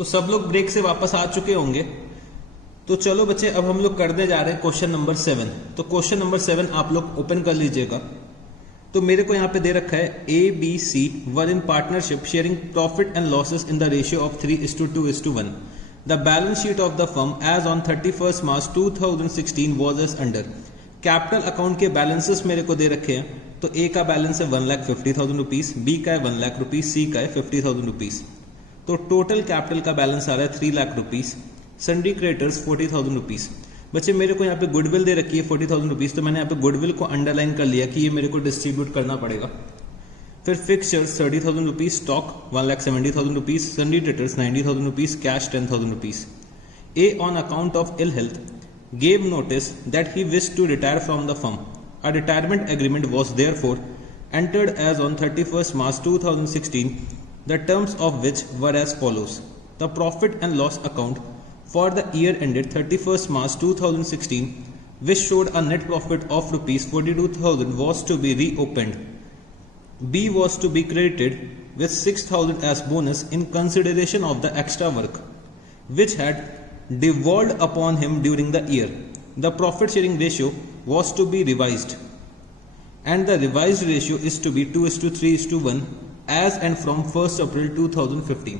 तो सब लोग ब्रेक से वापस आ चुके होंगे। तो चलो बच्चे, अब हम लोग करने जा रहे हैं क्वेश्चन नंबर 7। तो क्वेश्चन नंबर 7 आप लोग ओपन कर लीजिएगा। तो मेरे को यहाँ पे दे रखा है ABC were in partnership sharing profit and losses in the ratio of 3:2:1। The balance sheet of the firm as on 31 March 2016 was as under. Capital account के बैलेंसेस मेरे को दे रखे हैं। तो ए का बैलेंस है 1,50,000 रुपीज, बी का है 1 लाख रुपीज, सी का है 50,000 रुपीज। तो टोटल कैपिटल का बैलेंस आ रहा है 3 lakh rupees. Sundry creditors 40,000 rupees. बच्चे मेरे को यहाँ पे गुडविल दे रखी है 40,000 रुपीज, तो मैंने यहाँ पे गुडविल को अंडरलाइन कर लिया कि ये मेरे को डिस्ट्रीब्यूट करना पड़ेगा। फिर fixtures 30,000 rupees, stock 1,70,000 rupees, sundry debtors 90,000 rupees, cash 10,000 rupees. A on account of ill health gave notice that he wished to retire from the firm. A retirement agreement was therefore entered as on 31st March 2016, the terms of which were as follows. The profit and loss account for the year ended 31st March 2016, which showed a net profit of rupees 42,000, was to be reopened. B was to be credited with 6,000 as bonus in consideration of the extra work which had devolved upon him during the year. The profit sharing ratio was to be revised, and the revised ratio is to be 2:3:1 as and from 1st April 2015.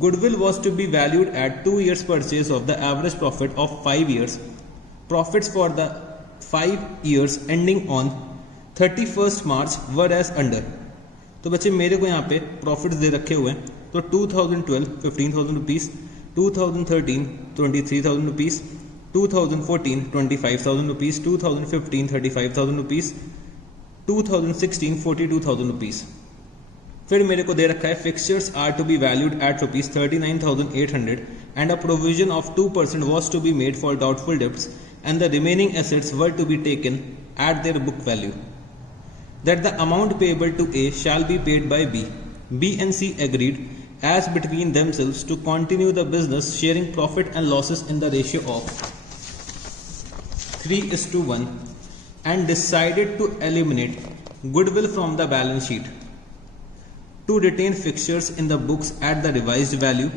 Goodwill was to be valued at 2 years purchase of the average profit of 5 years. Profits for the 5 years ending on 31st March were as under. तो बच्चे मेरे को यहाँ पे profits दे रखे हुए हैं। तो 2012 15,000 rupees, 2013 23,000 rupees, 2014 25,000 rupees, 2015 35,000 rupees, 2016 42,000 rupees. फिर मेरे को दे रखा है fixtures are to be valued at rupees 39,800 and a provision of 2% was to be made for doubtful debts and the remaining assets were to be taken at their book value. That the amount payable to A shall be paid by B. B and C agreed as between themselves to continue the business sharing profit and losses in the ratio of 3:1 and decided to eliminate goodwill from the balance sheet, to retain fixtures in the books at the revised value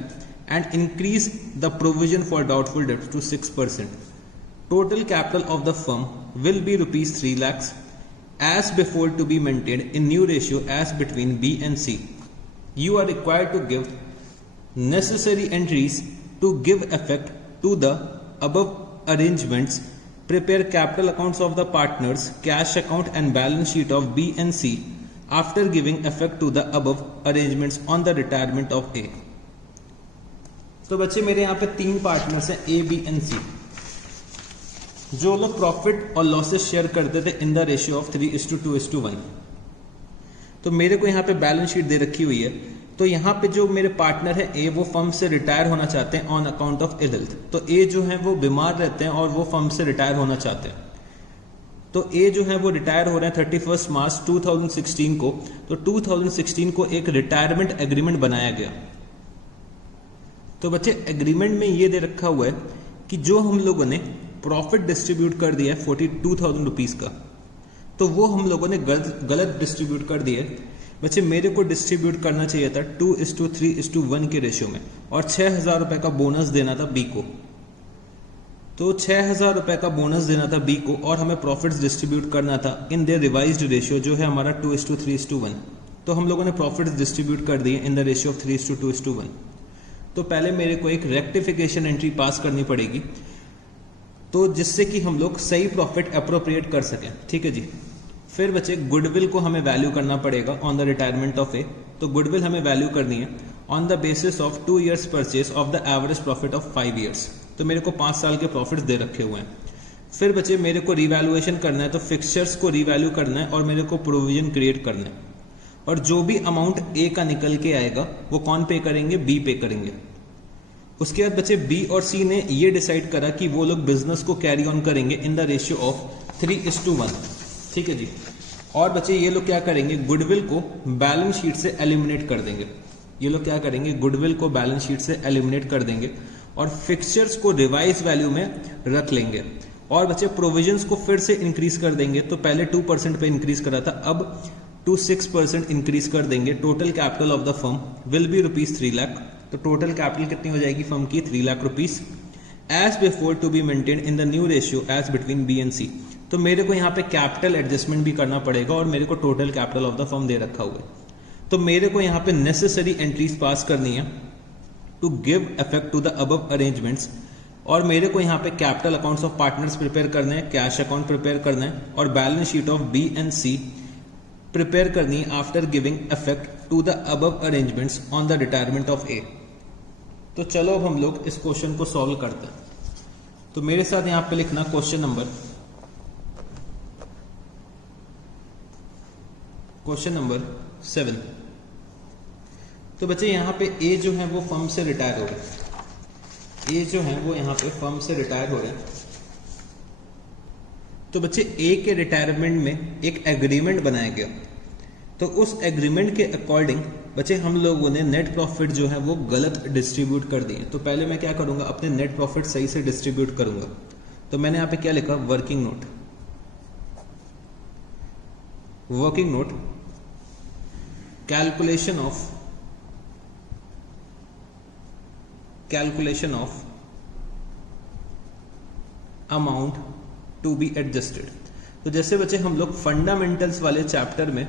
and increase the provision for doubtful debts to 6%. Total capital of the firm will be rupees 3 lakhs as before, to be maintained in new ratio as between B and C. You are required to give necessary entries to give effect to the above arrangements. Prepare capital accounts of the partners, cash account and balance sheet of B and C after giving effect to the above arrangements on the retirement of A. तो बच्चे मेरे यहाँ पे 3 partners हैं A, B and C, जो लोग profit और losses share करते थे इन द रेशियो ऑफ 3:2:1। तो मेरे को यहाँ पे बैलेंस शीट दे रखी हुई है। तो यहाँ पे जो मेरे पार्टनर है ए, वो फर्म से रिटायर होना चाहते हैं on account of ill health. तो ए जो है वो बीमार रहते हैं और वो फर्म से रिटायर होना चाहते हैं। तो ए जो है वो रिटायर हो रहे हैं 31 मार्च 2016 को। तो 2016 को एक रिटायरमेंट एग्रीमेंट बनाया गया। तो बच्चे एग्रीमेंट में ये दे रखा हुआ है कि जो हम लोगों ने प्रॉफिट डिस्ट्रीब्यूट कर दिया है 42,000 रुपीज का, तो वो हम लोगों ने गलत डिस्ट्रीब्यूट कर दिया है। बच्चे मेरे को डिस्ट्रीब्यूट करना चाहिए था 2:3:1 के रेशियो में, और 6,000 रुपए का बोनस देना था बी को। तो 6,000 रुपए का बोनस देना था बी को, और हमें प्रॉफिट्स डिस्ट्रीब्यूट करना था इन देयर रिवाइज्ड रेशियो जो है हमारा 2:3:1। तो हम लोगों ने प्रॉफिट्स डिस्ट्रीब्यूट कर दिए इन द रेशियो ऑफ 3:2:1। तो पहले मेरे को एक रेक्टिफिकेशन एंट्री पास करनी पड़ेगी, तो जिससे कि हम लोग सही प्रॉफिट अप्रोप्रिएट कर सकें। ठीक है जी। फिर बच्चे गुडविल को हमें वैल्यू करना पड़ेगा on the retirement of A. तो गुडविल हमें वैल्यू करनी है on the basis of 2 years purchase of the average profit of 5 years। तो मेरे को 5 साल के प्रॉफिट्स दे रखे हुए हैं। फिर बच्चे मेरे को रिवैल्यूएशन करना है, तो फिक्सचर्स को रिवैल्यू करना है और मेरे को प्रोविजन क्रिएट करना है। और जो भी अमाउंट ए का निकल के आएगा वो कौन पे करेंगे? बी पे करेंगे। उसके बाद बच्चे बी और सी ने ये डिसाइड करा कि वो लोग बिजनेस को कैरी ऑन करेंगे इन द रेशियो ऑफ 3:1। ठीक है जी। और बच्चे ये लोग क्या करेंगे? गुडविल को बैलेंस शीट से एलिमिनेट कर देंगे। ये लोग क्या करेंगे? गुडविल को बैलेंस शीट से एलिमिनेट कर देंगे और फिक्सचर्स को रिवाइज वैल्यू में रख लेंगे। और बच्चे प्रोविजंस को फिर से इंक्रीज कर देंगे। तो पहले 2% पे इंक्रीज करा था, अब 6% इंक्रीज कर देंगे। Total capital of the firm will be rupees 3 lakh तो टोटल कैपिटल कितनी हो जाएगी फर्म की 3 lakh rupees as before to be maintain in the new ratio as between B and C. तो मेरे को यहाँ पे कैपिटल एडजस्टमेंट भी करना पड़ेगा और मेरे को total capital of the firm दे रखा हुआ है, तो मेरे को यहाँ पे नेसेसरी एंट्रीज पास करनी है to give effect to the above arrangements, और मेरे को यहाँ पे capital accounts of partners prepare करने हैं, कैश अकाउंट प्रिपेयर करना है और balance sheet of B and C prepare करनी है after giving effect to the above arrangements on the retirement of A. तो चलो अब हम लोग इस क्वेश्चन को सॉल्व करते हैं। तो मेरे साथ यहां पे लिखना क्वेश्चन नंबर 7। तो बच्चे यहां पे ए जो है वो फर्म से रिटायर हो गए, ए जो है वो यहां पे फर्म से रिटायर हो रहे हैं। तो बच्चे ए के रिटायरमेंट में एक एग्रीमेंट बनाया गया, तो उस एग्रीमेंट के अकॉर्डिंग बच्चे हम लोगों ने नेट प्रॉफिट जो है वो गलत डिस्ट्रीब्यूट कर दिए। तो पहले मैं क्या करूंगा, अपने नेट प्रॉफिट सही से डिस्ट्रीब्यूट करूंगा। तो मैंने यहां पे क्या लिखा, working note calculation of amount to be adjusted. तो जैसे बच्चे हम लोग फंडामेंटल्स वाले चैप्टर में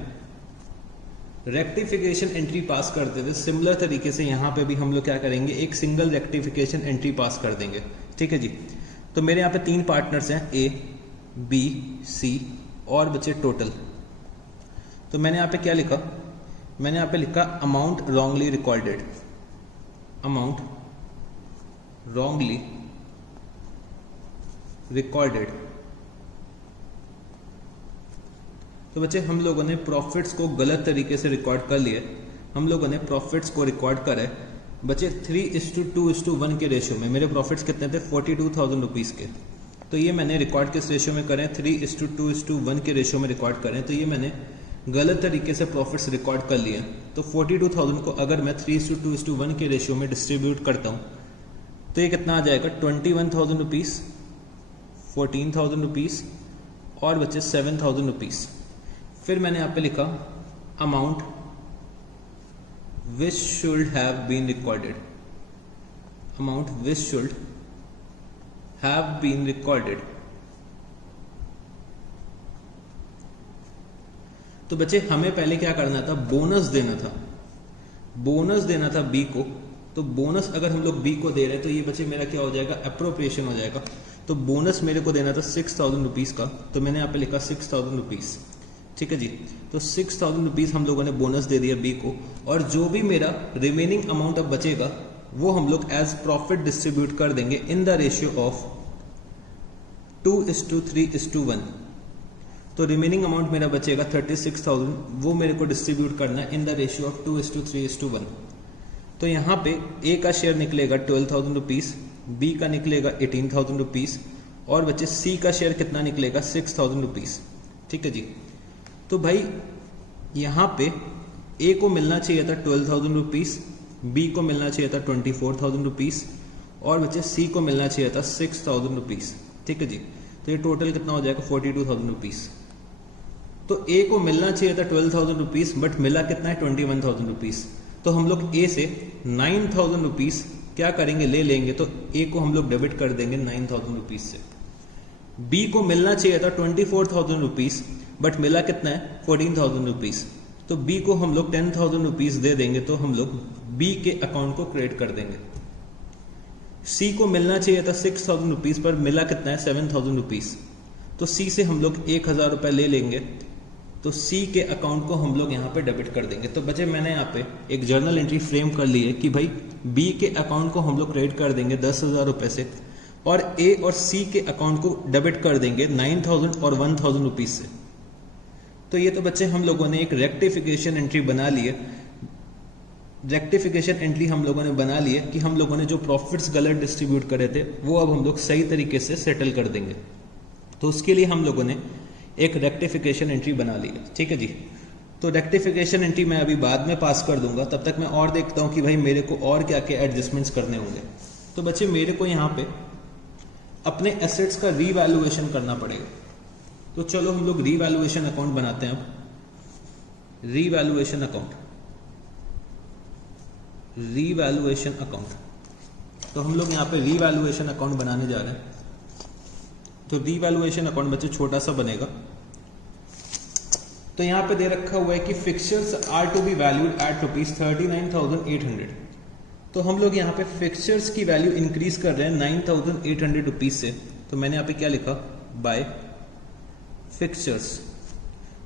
रेक्टिफिकेशन एंट्री पास करते थे, सिमिलर तरीके से यहां पे भी हम लोग क्या करेंगे, एक सिंगल रेक्टिफिकेशन एंट्री पास कर देंगे। ठीक है जी। तो मेरे यहां पे 3 पार्टनर्स हैं, ए बी सी और बच्चे टोटल। तो मैंने यहां पे क्या लिखा, मैंने यहां पे लिखा अमाउंट रॉन्गली रिकॉर्डेड। तो बच्चे हम लोगों ने प्रॉफिट्स को गलत तरीके से रिकॉर्ड कर लिए, हम लोगों ने प्रॉफिट्स को रिकॉर्ड करे बच्चे 3:2:1 के रेशियो में। मेरे प्रॉफिट्स कितने थे, 42,000 रुपीज के। तो ये मैंने रिकॉर्ड किस रेशियो में करें, 3:2:1 के रेशियो में रिकॉर्ड करें। तो ये मैंने गलत तरीके से प्रॉफिट्स रिकॉर्ड कर लिए। तो 42,000 को अगर मैं 3:2:1 के रेशियो में डिस्ट्रीब्यूट करता हूँ तो ये कितना आ जाएगा, 21,000 रुपीज, 14,000 रुपीज और बच्चे 7,000 रुपीज। फिर मैंने यहां पे लिखा amount which should have been recorded, तो बच्चे हमें पहले क्या करना था, बोनस देना था बी को। तो बोनस अगर हम लोग बी को दे रहे हैं तो ये बच्चे मेरा क्या हो जाएगा, अप्रोप्रिएशन हो जाएगा। तो बोनस मेरे को देना था 6,000 रुपीज का, तो मैंने यहाँ पे लिखा 6,000 रुपीज। ठीक है जी। तो 6,000 रुपीज हम लोगों ने बोनस दे दिया बी को, और जो भी मेरा रिमेनिंग अमाउंट अब बचेगा वो हम लोग एज प्रॉफिट डिस्ट्रीब्यूट कर देंगे इन द रेशियो ऑफ 2:3:1। तो रिमेनिंग अमाउंट मेरा बचेगा 36,000, वो मेरे को डिस्ट्रीब्यूट करना है इन द रेशियो ऑफ 2:3:1। तो यहाँ पे ए का शेयर निकलेगा 12,000 रुपीज, बी का निकलेगा 18,000 रुपीज और बच्चे सी का शेयर कितना निकलेगा, 6,000 रुपीज। ठीक है जी। तो भाई यहाँ पे ए को मिलना चाहिए था 12,000 रुपीज, बी को मिलना चाहिए था 24,000 रुपीज और बच्चे सी को मिलना चाहिए था 6,000 रुपीज। ठीक है जी। तो ये टोटल कितना हो जाएगा, 42,000 रुपीज। तो ए को मिलना चाहिए था 12,000 रुपीज बट मिला कितना है, 21,000 रुपीज। तो हम लोग ए से 9,000 रुपीज क्या करेंगे, ले लेंगे। तो ए को हम लोग डेबिट कर देंगे 9,000 रुपीज से। बी को मिलना चाहिए था 24,000 रुपीज बट मिला कितना है, 14,000 रुपीज। तो बी को हम लोग 10,000 रुपीज दे देंगे, तो हम लोग बी के अकाउंट को क्रिएट कर देंगे। सी को मिलना चाहिए था 6,000 रुपीज पर मिला कितना है, 7,000 रुपीज। तो सी से हम लोग 1,000 रुपए ले लेंगे, तो सी के अकाउंट को हम लोग यहाँ पे डेबिट कर देंगे। तो बच्चे मैंने यहाँ पे एक जर्नल एंट्री फ्रेम कर ली है कि भाई बी के अकाउंट को हम लोग क्रेडिट कर देंगे 10,000 रुपए से और ए और सी के अकाउंट को डेबिट कर देंगे 9,000 और 1,000 रुपीज से। तो ये तो बच्चे हम लोगों ने एक रेक्टिफिकेशन एंट्री बना ली है। रेक्टिफिकेशन एंट्री हम लोगों ने बना ली है कि हम लोगों ने जो प्रॉफिट्स गलत डिस्ट्रीब्यूट करे थे वो अब हम लोग सही तरीके से सेटल कर देंगे। तो उसके लिए हम लोगों ने एक रेक्टिफिकेशन एंट्री बना ली है। ठीक है जी। तो रेक्टिफिकेशन एंट्री मैं अभी बाद में पास कर दूंगा, तब तक मैं और देखता हूं कि भाई मेरे को और क्या क्या एडजस्टमेंट्स करने होंगे। तो बच्चे मेरे को यहाँ पे अपने एसेट्स का रीवैल्यूएशन करना पड़ेगा। तो चलो हम लोग रीवैल्यूएशन अकाउंट बनाते हैं। अब रीवैल्यूएशन अकाउंट, रीवैल्यूएशन अकाउंट। तो हम लोग यहाँ पे रीवैल्यूएशन अकाउंट बनाने जा रहे हैं। तो रीवैल्यूएशन अकाउंट बच्चे छोटा सा बनेगा। तो यहाँ पे दे रखा हुआ है कि fixtures are to be valued at ₹39,800। तो हम लोग यहाँ पे फिक्चर्स की वैल्यू इंक्रीज कर रहे हैं 9,800 रुपीज से। तो मैंने यहाँ पे क्या लिखा, बाय फिक्चर्स।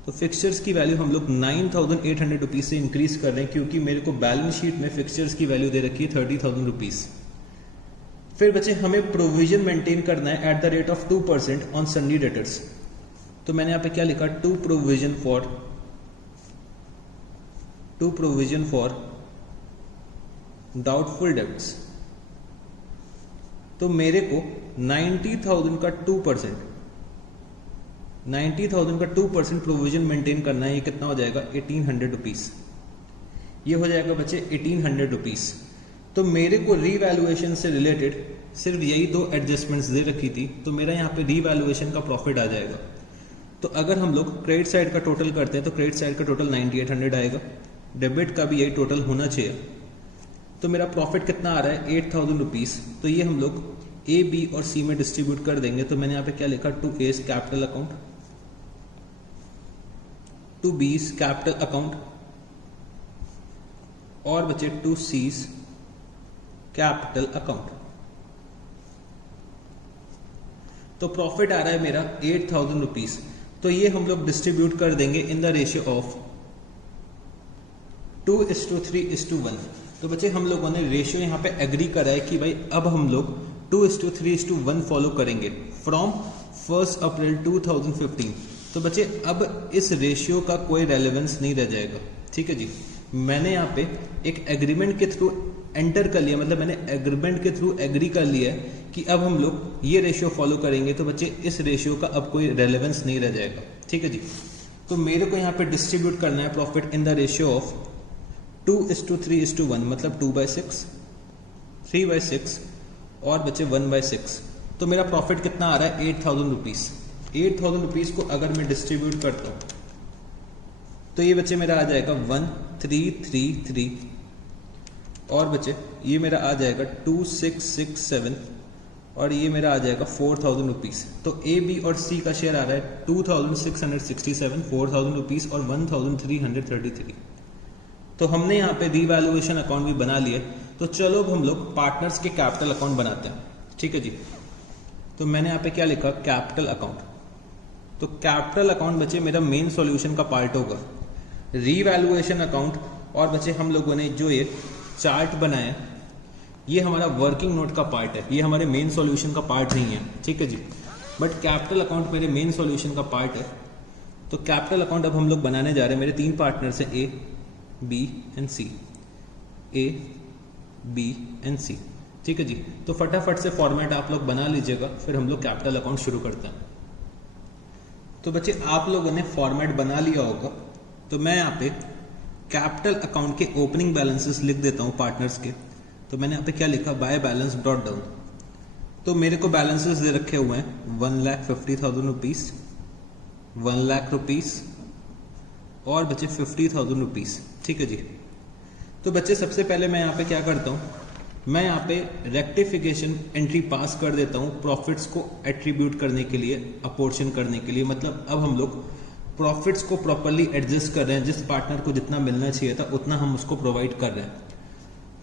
तो फिक्चर्स की वैल्यू हम लोग 9,800 रुपीज से इंक्रीज कर रहे हैं, क्योंकि मेरे को बैलेंस शीट में फिक्चर्स की वैल्यू दे रखी है 30,000 रुपीज। फिर बच्चे हमें प्रोविजन मेंटेन करना है at the rate of 2% on sundry debtors. तो मैंने यहाँ पे क्या लिखा, to provision for doubtful debts. तो मेरे को 90,000 का 2% प्रोविजन मेंटेन करना है। ये कितना हो जाएगा, 1800 रुपीज। ये हो जाएगा बच्चे 1800 रुपीज। तो मेरे को रीवैल्यूएशन से रिलेटेड सिर्फ यही दो एडजस्टमेंट्स दे रखी थी। तो मेरा यहाँ पे रीवैल्यूएशन का प्रॉफिट आ जाएगा। तो अगर हम लोग क्रेडिट साइड का टोटल करते हैं तो क्रेडिट साइड का टोटल 9800 आएगा, डेबिट का भी यही टोटल होना चाहिए। तो मेरा प्रॉफिट कितना आ रहा है, 8000 रुपीज। तो ये हम लोग ए, बी और सी में डिस्ट्रीब्यूट कर देंगे। तो मैंने यहाँ पे क्या लिखा, to A's capital account, to B's capital account और बचे टू सीज कैपिटल अकाउंट। तो प्रॉफिट आ रहा है मेरा 8000 रुपीज। तो ये हम लोग डिस्ट्रीब्यूट कर देंगे इन द रेशियो ऑफ 2:3:1। तो बच्चे हम लोगों ने रेशियो यहाँ पे एग्री करा है कि भाई अब हम लोग 2:3:1 फॉलो करेंगे फ्रॉम 1 अप्रैल 2015। तो बच्चे अब इस रेशियो का कोई रेलेवेंस नहीं रह जाएगा। ठीक है जी, मैंने यहाँ पे एक एग्रीमेंट के थ्रू एंटर कर लिया, मतलब मैंने एग्रीमेंट के थ्रू एग्री कर लिया है कि अब हम लोग ये रेशियो फॉलो करेंगे। तो बच्चे इस रेशियो का अब कोई रेलेवेंस नहीं रह जाएगा। ठीक है जी, तो मेरे को यहाँ पे डिस्ट्रीब्यूट करना है profit in the ratio of 2:3:1, मतलब 2/6, 3/6 और बच्चे 1/6। तो मेरा प्रॉफिट कितना आ रहा है, 8000 रुपीज। 8000 रुपीज को अगर मैं डिस्ट्रीब्यूट करता हूँ तो ये बच्चे मेरा आ जाएगा 1333 और बच्चे ये मेरा आ जाएगा 2667 और ये मेरा आ जाएगा 4000 रुपीज। तो ए, बी और सी का शेयर आ रहा है 2667, 4000 रुपीज और 1333। तो हमने यहाँ पे रीवैल्यूएशन अकाउंट भी बना लिया। तो चलो अब हम लोग पार्टनर्स के कैपिटल अकाउंट बनाते हैं। ठीक है जी, तो मैंने यहाँ पे क्या लिखा, कैपिटल अकाउंट। तो कैपिटल अकाउंट बच्चे मेरा मेन सॉल्यूशन का पार्ट होगा। रीवैल्यूएशन अकाउंट और बच्चे हम लोगों ने जो ये चार्ट बनाया ये हमारा वर्किंग नोट का पार्ट है, ये हमारे मेन सॉल्यूशन का पार्ट नहीं है। ठीक है जी, बट कैपिटल अकाउंट मेरे मेन सॉल्यूशन का पार्ट है। तो कैपिटल अकाउंट अब हम लोग बनाने जा रहे हैं। मेरे 3 पार्टनर्स हैं, A, B and C, A, B and C. ठीक है जी, तो फटाफट से फॉर्मेट आप लोग बना लीजिएगा, फिर हम लोग कैपिटल अकाउंट शुरू करते हैं। तो बच्चे आप लोगों ने फॉर्मेट बना लिया होगा। तो मैं यहाँ पे कैपिटल अकाउंट के ओपनिंग बैलेंसेस लिख देता हूँ पार्टनर्स के। तो मैंने यहाँ पे क्या लिखा, बाय बैलेंस ब्रॉट डाउन। तो मेरे को बैलेंसेस दे रखे हुए हैं 1,50,000 रुपीज, 1 लाख रुपीज और बच्चे 50,000 रुपीज। ठीक है जी, तो बच्चे सबसे पहले मैं यहाँ पे क्या करता हूँ, मैं यहाँ पे रेक्टिफिकेशन एंट्री पास कर देता हूँ प्रॉफिट्स को एट्रीब्यूट करने के लिए, अपोर्शन करने के लिए। मतलब अब हम लोग प्रॉफिट्स को प्रॉपरली एडजस्ट कर रहे हैं, जिस पार्टनर को जितना मिलना चाहिए था उतना हम उसको प्रोवाइड कर रहे हैं।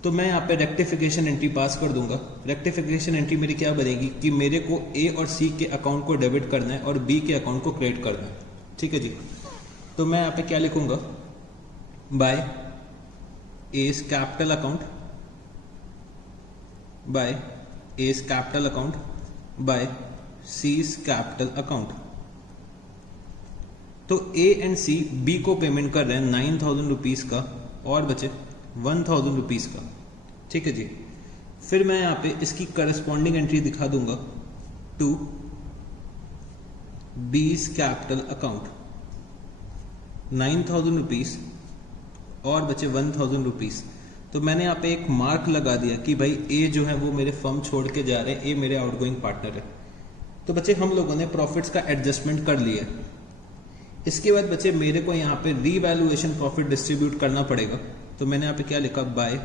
तो मैं यहाँ पे रेक्टिफिकेशन एंट्री पास कर दूंगा। रेक्टिफिकेशन एंट्री मेरी क्या बनेगी कि मेरे को ए और सी के अकाउंट को डेबिट करना है और बी के अकाउंट को क्रेडिट करना है। ठीक है जी, तो मैं यहाँ पे क्या लिखूंगा, by A's capital account, by A's capital account, by C's capital account. तो ए एंड सी बी को पेमेंट कर रहे हैं 9,000 रुपीज का और बचे 1,000 रुपीज का। ठीक है जी, फिर मैं यहाँ पे इसकी करस्पॉन्डिंग एंट्री दिखा दूंगा to B's capital account, 9,000 rupees और बचे 1,000 रुपीज। तो मैंने यहाँ पे एक मार्क लगा दिया कि भाई ए जो है वो मेरे फर्म छोड़ के जा रहे हैं, ए मेरे आउटगोइंग पार्टनर है। तो बच्चे हम लोगों ने प्रॉफिट्स का एडजस्टमेंट कर लिया। इसके बाद बच्चे मेरे को यहाँ पे रीवैल्यूएशन प्रॉफिट डिस्ट्रीब्यूट करना पड़ेगा। तो मैंने यहाँ पे क्या लिखा, बाय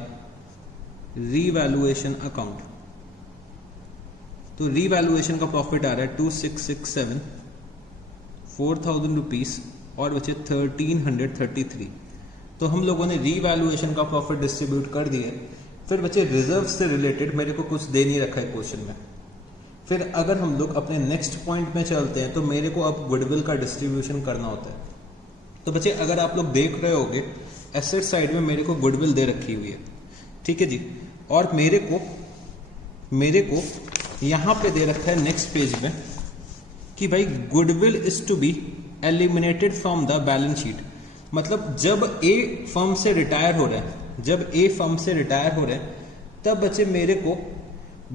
रीवैल्यूएशन अकाउंट। तो रीवैल्यूएशन का प्रॉफिट आ रहा है 2667, 4000 रुपीज और बचे 1333। तो हम लोगों ने रीवैल्यूएशन का प्रॉफिट डिस्ट्रीब्यूट कर दिए। फिर बचे रिजर्व से रिलेटेड मेरे को कुछ दे नहीं रखा है क्वेश्चन में। फिर अगर हम लोग अपने नेक्स्ट पॉइंट में चलते हैं तो मेरे को अब गुडविल का डिस्ट्रीब्यूशन करना होता है। तो बच्चे अगर आप लोग देख रहे होगे एसेट साइड में मेरे को गुडविल दे रखी हुई है, ठीक है जी। और मेरे को यहां पे दे रखा है नेक्स्ट पेज में कि भाई goodwill is to be eliminated from the balance sheet. मतलब जब ए फर्म से रिटायर हो रहा है, तब बच्चे मेरे को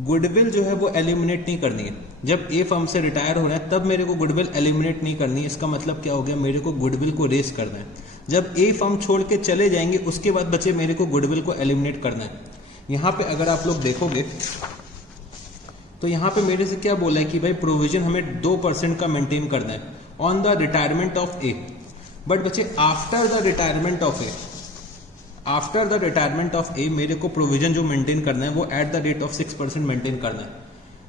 गुडविल जो है वो एलिमिनेट नहीं करनी है। जब ए फर्म से रिटायर हो रहा है तब मेरे को गुडविल एलिमिनेट नहीं करनी है। इसका मतलब क्या हो गया, मेरे को गुडविल को रेस करना है। जब ए फर्म छोड़ के चले जाएंगे उसके बाद बच्चे मेरे को गुडविल को एलिमिनेट करना है। यहाँ पे अगर आप लोग देखोगे तो यहाँ पे मेरे से क्या बोला है कि भाई प्रोविजन हमें 2% का मेंटेन करना है on the retirement of A. But बच्चे आफ्टर द रिटायरमेंट ऑफ ए मेरे को प्रोविजन जो मेंटेन करना है वो eight the rate of 6% maintain करना है।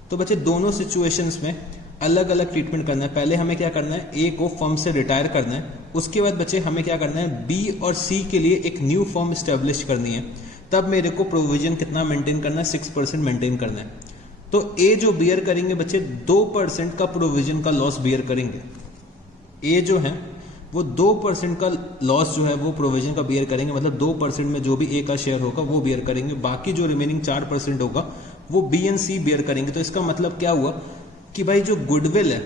तो बच्चे दोनों सिचुएशंस में अलग अलग ट्रीटमेंट करना है। पहले हमें क्या करना है, ए को फर्म से रिटायर करना है। उसके बाद बच्चे हमें क्या करना है, बी और सी के लिए एक न्यू फर्म स्टैब्लिश करनी है। तब मेरे को प्रोविजन कितना मेंटेन करना है, 6% मेंटेन करना है। तो ए जो बियर करेंगे बच्चे 2% का प्रोविजन का लॉस बियर करेंगे। ए जो है वो 2% का लॉस जो है वो प्रोविजन का बियर करेंगे। मतलब 2% में जो भी ए का शेयर होगा वो बियर करेंगे। बाकी जो रिमेनिंग 4% होगा वो बी एंड सी बियर करेंगे। तो इसका मतलब क्या हुआ कि भाई जो गुडविल है,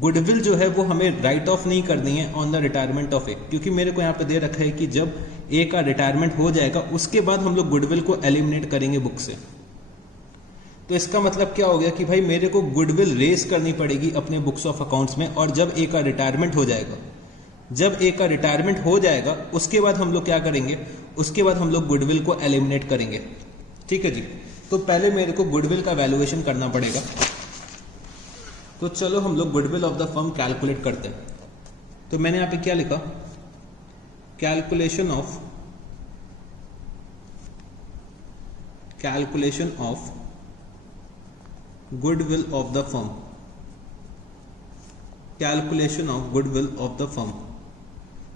गुडविल जो है वो हमें राइट ऑफ नहीं करनी है ऑन द रिटायरमेंट ऑफ ए, क्योंकि मेरे को यहाँ पे दे रखा है कि जब ए का रिटायरमेंट हो जाएगा उसके बाद हम लोग गुडविल को एलिमिनेट करेंगे बुक से। तो इसका मतलब क्या हो गया कि भाई मेरे को गुडविल रेस करनी पड़ेगी अपने बुक्स ऑफ अकाउंट्स में। और जब ए का रिटायरमेंट हो जाएगा, उसके बाद हम लोग क्या करेंगे, उसके बाद हम लोग गुडविल को एलिमिनेट करेंगे। ठीक है जी। तो पहले मेरे को गुडविल का वैल्यूएशन करना पड़ेगा। तो चलो हम लोग goodwill of the firm calculate करते हैं। तो मैंने यहां पे क्या लिखा, calculation of goodwill of the firm, calculation of goodwill of the firm.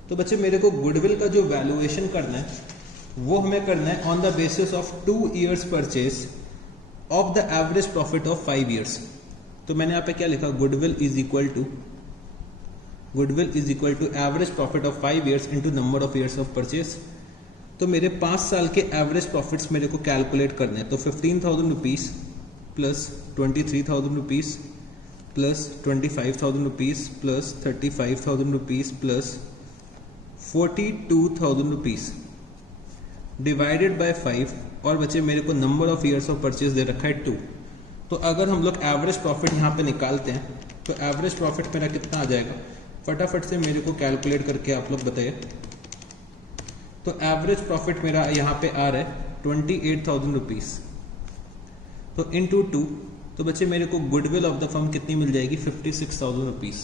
तो बच्चे मेरे को गुडविल का जो वैल्यूएशन करना है वो हमें करना है on the basis of 2 years purchase of the average profit of 5 years। तो मैंने यहाँ पे क्या लिखा, goodwill is equal to average profit of 5 years into number of years of purchase. तो मेरे 5 साल के एवरेज प्रॉफिट्स मेरे को कैलकुलेट करने हैं। तो 15,000 rupees plus 23,000 rupees plus 25,000 rupees plus 35,000 rupees plus 42,000 rupees divided by 5। और बचे मेरे को number of years of purchase दे रखा है 2। तो अगर हम लोग एवरेज प्रॉफिट यहाँ पे निकालते हैं तो एवरेज प्रॉफिट मेरा कितना आ जाएगा, फटाफट से मेरे को कैलकुलेट करके आप लोग बताइए। तो एवरेज प्रॉफिट मेरा यहाँ पे आ रहा है 28,000 रुपीज। तो इनटू 2, तो बच्चे मेरे को गुडविल ऑफ द फर्म कितनी मिल जाएगी, 56,000 रुपीज।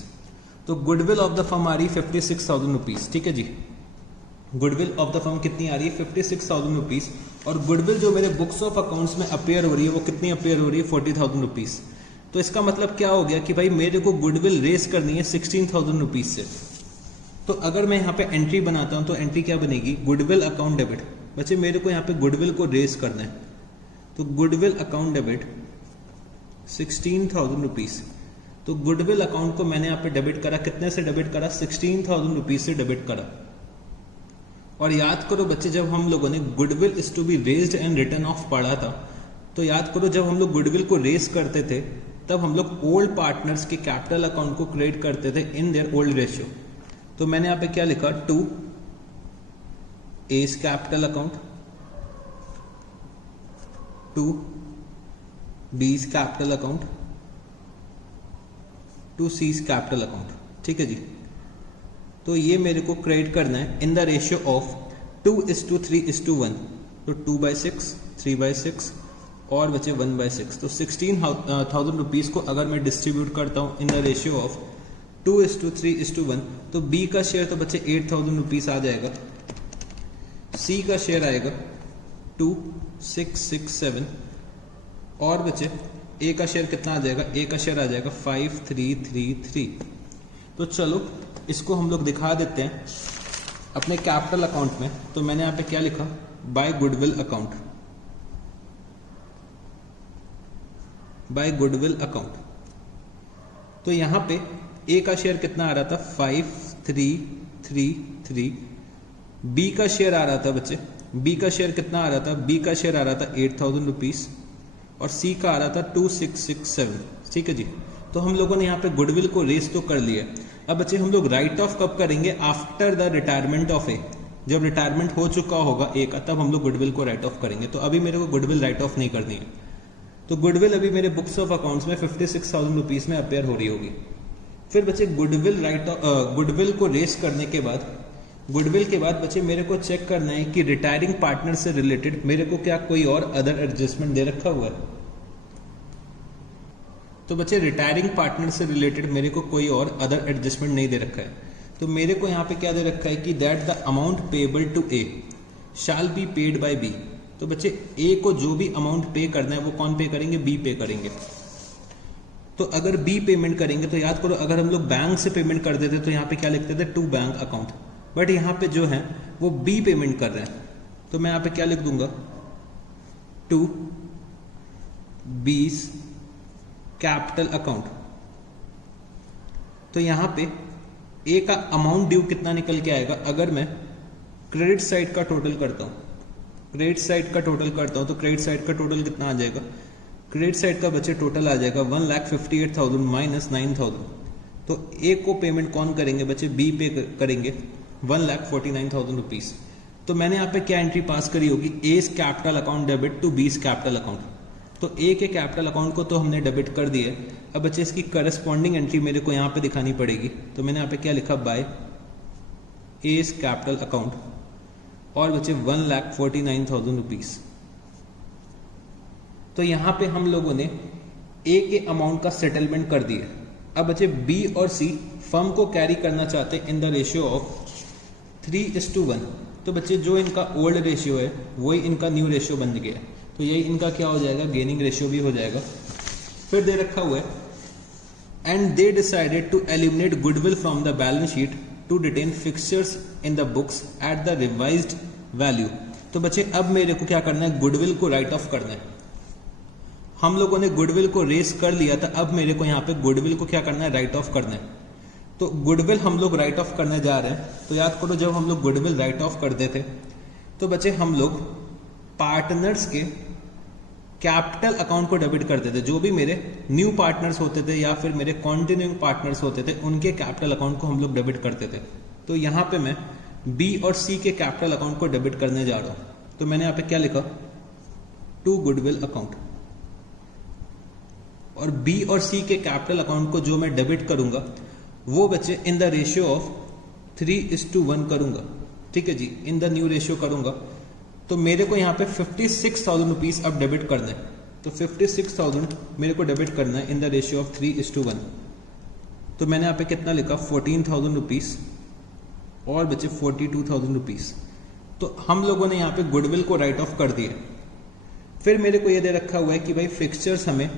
तो गुडविल ऑफ द फर्म आ रही है 56,000 रुपीज। ठीक है जी। गुडविल ऑफ द फर्म कितनी आ रही है, 56,000 रुपीज। और गुडविल जो मेरे बुक्स ऑफ अकाउंट्स में अपेयर हो रही है वो कितनी अपेयर हो रही है, 40,000 रुपीज। तो इसका मतलब क्या हो गया कि भाई मेरे को गुडविल रेस करनी है 16,000 रुपीज से। तो अगर मैं यहाँ पे एंट्री बनाता हूँ तो एंट्री क्या बनेगी, गुडविल अकाउंट डेबिट। बच्चे मेरे को यहाँ पे गुडविल को रेस करना है। तो गुडविल अकाउंट डेबिट 16,000 रुपीज। तो गुडविल अकाउंट को मैंने यहाँ पे डेबिट करा, कितने से डेबिट करा, 16,000 रुपीज से डेबिट करा। और याद करो बच्चे, जब हम लोगों ने goodwill is to be raised and written off पढ़ा था, तो याद करो जब हम लोग गुडविल को रेस करते थे तब हम लोग ओल्ड पार्टनर्स के कैपिटल अकाउंट को क्रिएट करते थे इन देयर ओल्ड रेशियो। तो मैंने यहाँ पे क्या लिखा, 2 A's capital account, 2 B's capital account, 2 C's capital account. ठीक है जी। तो ये मेरे को क्रिएट करना है इन द रेशियो ऑफ 2:3:1। तो 2/6, 3/6 और बचे 1/6। तो 16,000 रुपीज को अगर मैं डिस्ट्रीब्यूट करता हूँ इन द रेशियो ऑफ 2:3:1, तो बी का शेयर तो बचे 8,000 रुपीज आ जाएगा, सी का शेयर आएगा 2667 और बचे ए का शेयर कितना आ जाएगा, ए का शेयर आ जाएगा 5333। तो चलो इसको हम लोग दिखा देते हैं अपने कैपिटल अकाउंट में। तो मैंने यहाँ पे क्या लिखा, by goodwill account, by goodwill account. तो यहाँ पे ए का शेयर कितना आ रहा था 5333, बी का शेयर आ रहा था बच्चे, बी का शेयर कितना आ रहा था, बी का शेयर आ रहा था 8000 रुपीज और सी का आ रहा था 2667। ठीक है जी। तो हम लोगों ने यहाँ पे गुडविल को रेस तो कर लिया। अब बच्चे हम लोग राइट ऑफ कब करेंगे, आफ्टर द रिटायरमेंट ऑफ ए, जब रिटायरमेंट हो चुका होगा ए का, तब हम लोग गुडविल को राइट ऑफ करेंगे। तो अभी मेरे को गुडविल राइट ऑफ नहीं करनी है। तो गुडविल अभी मेरे बुक्स ऑफ अकाउंट्स में 56,000 रुपीज में अपेयर हो रही होगी। फिर बच्चे गुडविल को रेस करने के बाद, गुडविल के बाद बच्चे मेरे को चेक करना है कि रिटायरिंग पार्टनर से रिलेटेड मेरे को क्या कोई और अदर एडजस्टमेंट दे रखा हुआ है। तो बच्चे रिटायरिंग पार्टनर से रिलेटेड मेरे को कोई और अदर एडजस्टमेंट नहीं दे रखा है। तो मेरे को यहाँ पे क्या दे रखा है कि that the amount payable to A shall be paid by B. तो बच्चे ए को जो भी अमाउंट पे करना है वो कौन पे करेंगे, बी पे करेंगे। तो अगर बी पेमेंट करेंगे तो याद करो, अगर हम लोग बैंक से पेमेंट कर देते तो यहाँ पे क्या लिखते थे, टू बैंक अकाउंट, बट यहाँ पे जो है वो बी पेमेंट कर रहे हैं। तो मैं यहाँ पे क्या लिख दूंगा, टू बीस कैपिटल अकाउंट। तो यहां पे ए का अमाउंट ड्यू कितना निकल के आएगा, अगर मैं क्रेडिट साइड का टोटल करता हूं, क्रेडिट साइड का टोटल करता हूं तो क्रेडिट साइड का टोटल कितना आ जाएगा, क्रेडिट साइड का बच्चे टोटल आ जाएगा 1,58,000 माइनस 9,000। तो ए को पेमेंट कौन करेंगे बच्चे, बी पे करेंगे 1,49,000 रुपीज। तो मैंने यहाँ पे क्या एंट्री पास करी होगी, A's capital account debit to B's capital account. तो ए के कैपिटल अकाउंट को तो हमने डेबिट कर दिया। अब बच्चे इसकी करस्पॉन्डिंग एंट्री मेरे को यहाँ पे दिखानी पड़ेगी। तो मैंने यहाँ पे क्या लिखा, बाय एज कैपिटल अकाउंट और बच्चे 1,49,000 रुपीज। तो यहाँ पे हम लोगों ने ए के अमाउंट का सेटलमेंट कर दिया। अब बच्चे बी और सी फर्म को कैरी करना चाहते हैं इन द रेशियो ऑफ 3:1। तो बच्चे जो इनका ओल्ड रेशियो है वही इनका न्यू रेशियो बन गया है। तो यही इनका क्या हो जाएगा, गेनिंग रेशियो भी हो जाएगा। फिर दे रखा हुआ है and they decided to eliminate goodwill from the balance sheet to retain fixtures in the books at the revised value. तो बच्चे अब मेरे को क्या करना है, गुडविल को राइट ऑफ करना है। हम लोगों ने गुडविल को रेस कर लिया था, अब मेरे को यहाँ पे गुडविल को क्या करना है, राइट ऑफ करना है। तो गुडविल हम लोग राइट ऑफ करने जा रहे हैं। तो याद करो जब हम लोग गुडविल राइट ऑफ करते थे तो बच्चे हम लोग पार्टनर्स के कैपिटल अकाउंट को डेबिट करते थे। जो भी मेरे न्यू पार्टनर्स होते थे या फिर मेरे कॉन्टिन्यूइंग पार्टनर्स होते थे उनके कैपिटल अकाउंट को हम लोग डेबिट करते थे। तो यहाँ पे मैं बी और सी के कैपिटल अकाउंट को डेबिट करने जा रहा हूं। तो मैंने यहाँ पे क्या लिखा, टू गुडविल अकाउंट। और बी और सी के कैपिटल अकाउंट को जो मैं डेबिट करूंगा वो बच्चे इन द रेशियो ऑफ 3:1 करूंगा। ठीक है जी, इन द न्यू रेशियो करूंगा। तो मेरे को यहाँ पे 56,000 रुपीज अब डेबिट करना है। तो 56,000 मेरे को डेबिट करना है इन द रेशियो ऑफ 3:1। तो मैंने यहाँ पे कितना लिखा, 14,000 रुपीज और बचे 42,000 रुपीज। तो हम लोगों ने यहाँ पे गुडविल को राइट ऑफ कर दिया। फिर मेरे को ये दे रखा हुआ है कि भाई फिक्सचर्स हमें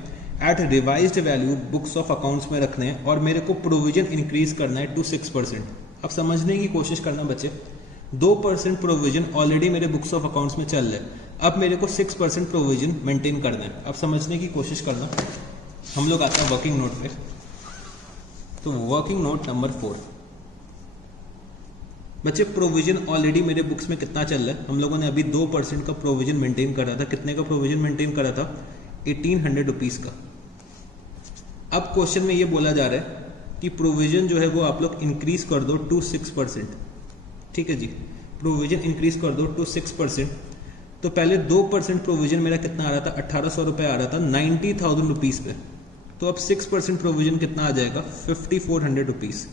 at revised value books of accounts में रखने हैं और मेरे को प्रोविजन इंक्रीज करना है टू 6%। अब समझने की कोशिश करना बच्चे, 2% प्रोविजन ऑलरेडी मेरे बुक्स ऑफ अकाउंट्स में चल रहा है। अब मेरे को 6% प्रोविजन मेंटेन करना है। अब समझने की कोशिश करना। हम लोग आते हैं वर्किंग नोट पे। तो वर्किंग नोट नंबर 4 बच्चे, प्रोविजन ऑलरेडी मेरे बुक्स में कितना चल रहा है, हम लोगों ने अभी 2% का प्रोविजन मेंटेन करा था। कितने का प्रोविजन मेंटेन करा था, 1800 रुपीज का। अब क्वेश्चन में ये बोला जा रहा है कि प्रोविजन जो है वो आप लोग इंक्रीज कर दो टू 6%। ठीक है जी, प्रोविजन इंक्रीज कर दो टू 6%। तो पहले 2% प्रोविजन मेरा कितना आ रहा था, 1800 रुपए आ रहा था 90,000 रुपीज पे। तो अब 6% प्रोविजन कितना आ जाएगा, 5400 रुपीज।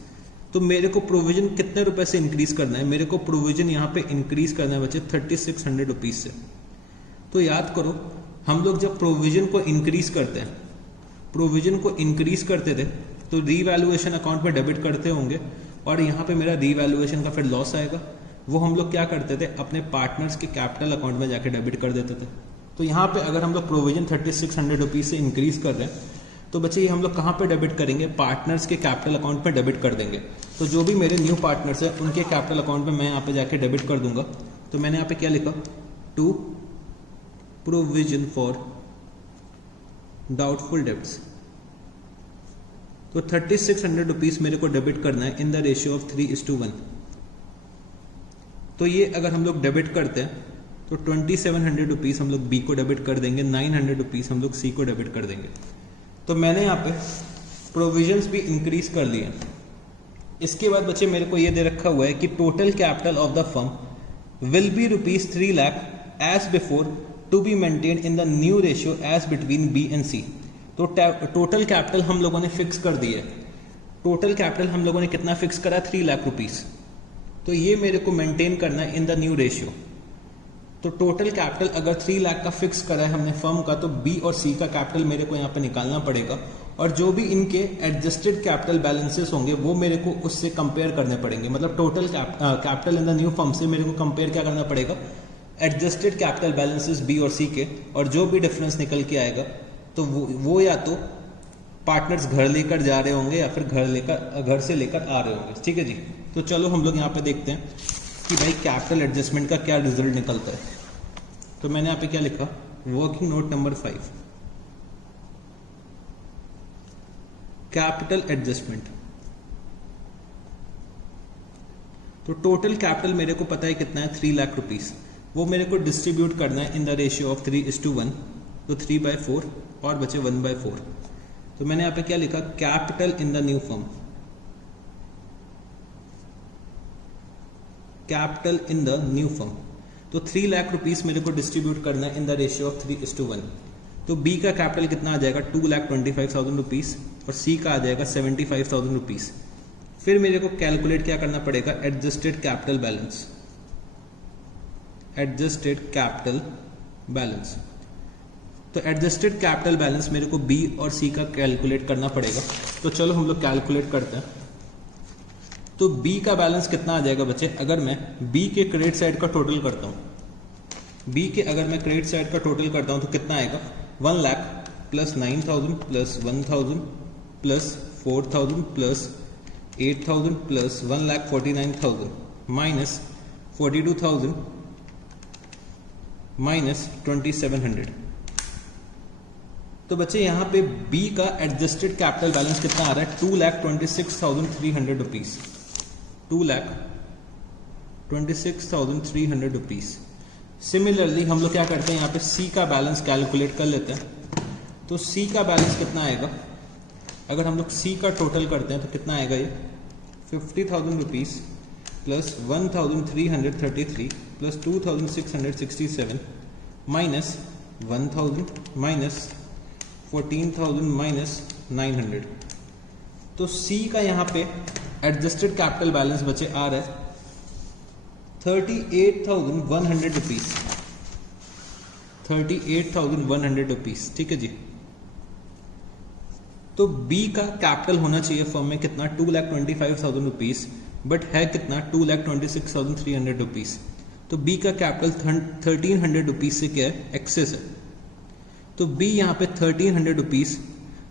तो मेरे को प्रोविजन कितने रुपए से इंक्रीज करना है, मेरे को प्रोविजन यहाँ पे इंक्रीज करना है बच्चे 3600 रुपीज से। तो याद करो हम लोग जब प्रोविजन को इंक्रीज करते हैं, प्रोविजन को इंक्रीज करते थे तो रीवैल्यूएशन अकाउंट में डेबिट करते होंगे और यहाँ पे मेरा रीवैल्यूएशन का फिर लॉस आएगा। वो हम लोग क्या करते थे, अपने पार्टनर्स के कैपिटल अकाउंट में जाके डेबिट कर देते थे। तो यहाँ पे अगर हम लोग प्रोविजन 3600 रुपीज़ से इंक्रीज कर रहे हैं तो बच्चे ये हम लोग कहाँ पे डेबिट करेंगे, पार्टनर्स के कैपिटल अकाउंट में डेबिट कर देंगे। तो जो भी मेरे न्यू पार्टनर्स हैं उनके कैपिटल अकाउंट में मैं यहाँ पे जाके डेबिट कर दूंगा। तो मैंने यहाँ पे क्या लिखा, to provision for doubtful debts. तो 3600 रुपीज़ मेरे को डेबिट करना है इन द रेशियो ऑफ 3:1। तो ये अगर हम लोग डेबिट करते हैं तो 2700 रुपीज़ हम लोग बी को डेबिट कर देंगे, 900 रुपीज़ हम लोग सी को डेबिट कर देंगे। तो मैंने यहाँ पे प्रोविजंस भी इंक्रीज कर लिए। इसके बाद बच्चे मेरे को ये दे रखा हुआ है कि total capital of the firm will be ₹3 lakh as before to be maintain in the new ratio as between B and C. तो टोटल कैपिटल हम लोगों ने फिक्स कर दी है। टोटल कैपिटल हम लोगों ने कितना फिक्स करा, 3 लाख रुपीज़। तो ये मेरे को मेंटेन करना है इन द न्यू रेशियो। तो टोटल कैपिटल अगर 3 लाख का फिक्स करा है हमने फर्म का, तो बी और सी का कैपिटल मेरे को यहाँ पे निकालना पड़ेगा, और जो भी इनके एडजस्टेड कैपिटल बैलेंसेस होंगे वो मेरे को उससे कंपेयर करने पड़ेंगे। मतलब total capital in the new firm से मेरे को कंपेयर क्या करना पड़ेगा, एडजस्टेड कैपिटल बैलेंसेस बी और सी के, और जो भी डिफरेंस निकल के आएगा तो वो या तो पार्टनर्स घर लेकर जा रहे होंगे या फिर घर से लेकर आ रहे होंगे। ठीक है जी। तो चलो हम लोग यहाँ पे देखते हैं कि भाई कैपिटल एडजस्टमेंट का क्या रिजल्ट निकलता है। तो मैंने यहाँ पे क्या लिखा, working note number 5, capital adjustment. तो टोटल कैपिटल मेरे को पता है कितना है, 3 लाख रुपीस। वो मेरे को डिस्ट्रीब्यूट करना है इन द रेशियो ऑफ 3:1। तो 3/4 और बचे 1/4। तो मैंने यहाँ पे क्या लिखा, capital in the new firm, capital in the new firm. तो 3 लाख रुपीस मेरे को डिस्ट्रीब्यूट करना है इन द रेशियो ऑफ 3:1। तो बी का कैपिटल कितना आ जाएगा, 2,25,000 रुपीस, और सी का आ जाएगा 75,000 रुपीस। फिर मेरे को कैलकुलेट क्या करना पड़ेगा, adjusted capital balance, adjusted capital balance. तो एडजस्टेड कैपिटल बैलेंस मेरे को बी और सी का कैलकुलेट करना पड़ेगा। तो चलो हम लोग कैलकुलेट करते हैं। तो बी का बैलेंस कितना आ जाएगा बच्चे, अगर मैं बी के क्रेडिट साइड का टोटल करता हूँ, बी के अगर मैं क्रेडिट साइड का टोटल करता हूँ तो कितना आएगा, 1 lakh plus 9,000 plus 1,000 plus 4,000 plus 8,000 plus 1,49,000 minus 42,000 minus 2,700। तो बच्चे यहाँ पे बी का एडजस्टेड कैपिटल बैलेंस कितना आ रहा है, 2,26,300 रुपीज, 2,26,300 रुपीज। सिमिलरली हम लोग क्या करते हैं, यहाँ पे सी का बैलेंस कैलकुलेट कर लेते हैं। तो सी का बैलेंस कितना आएगा, अगर हम लोग सी का टोटल करते हैं तो कितना आएगा, ये 50,000 rupees plus 1,333 plus 2,667 minus 1,000 minus 14,000 minus 900। तो सी का यहाँ पे एडजस्टेड कैपिटल बैलेंस बचे आ रहा है 38,100 रुपीज, 38,100 रुपीज। ठीक है जी। तो बी का कैपिटल होना चाहिए फर्म में कितना, 2,25,000 रुपीज, बट है कितना, 2,26,300 रुपीज। तो बी का कैपिटल 1,300 रुपीज से क्या है, एक्सेस है। तो बी यहाँ पे 1,300 रुपीज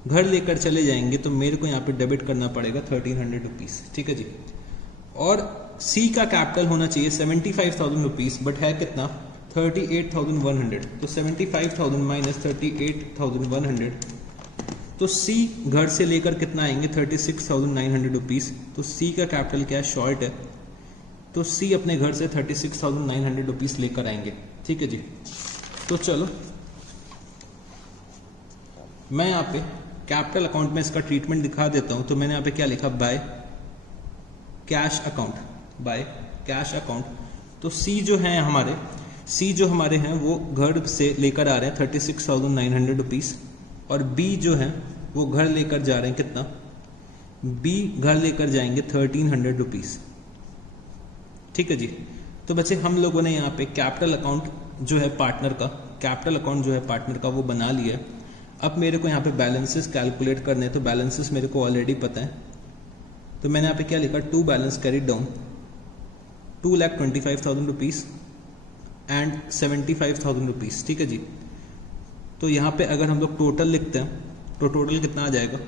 घर लेकर चले जाएंगे, तो मेरे को यहाँ पे डेबिट करना पड़ेगा 1,300 रुपीज। ठीक है जी। और सी का कैपिटल होना चाहिए 75,000 रुपीज, बट है कितना, 38,100। तो 75,000 माइनस 38,100। तो सी घर से लेकर कितना आएंगे, 36,900 रुपीज। तो सी का कैपिटल क्या है, शॉर्ट है, तो सी अपने घर से 36,900 रुपीज लेकर आएंगे। ठीक है जी। तो चलो मैं यहाँ पे कैपिटल अकाउंट में इसका ट्रीटमेंट दिखा देता हूँ। तो मैंने यहाँ पे क्या लिखा, by cash account, by cash account. तो सी जो हमारे हैं वो घर से लेकर आ रहे हैं 36,900 रुपीज, और बी जो है वो घर लेकर जा रहे हैं कितना, बी घर लेकर जाएंगे 1,300 रुपीज। ठीक है जी। तो बच्चे हम लोगों ने यहाँ पे कैपिटल अकाउंट जो है पार्टनर का, कैपिटल अकाउंट जो है पार्टनर का वो बना लिया है। अब मेरे को यहाँ पे बैलेंसेस कैलकुलेट करने हैं। तो बैलेंसेस मेरे को ऑलरेडी पता है। तो मैंने यहाँ पे क्या लिखा, to balance carry down, 2,25,000 rupees and 75,000 rupees. ठीक है जी। तो यहाँ पे अगर हम लोग टोटल लिखते हैं तो टोटल कितना आ जाएगा,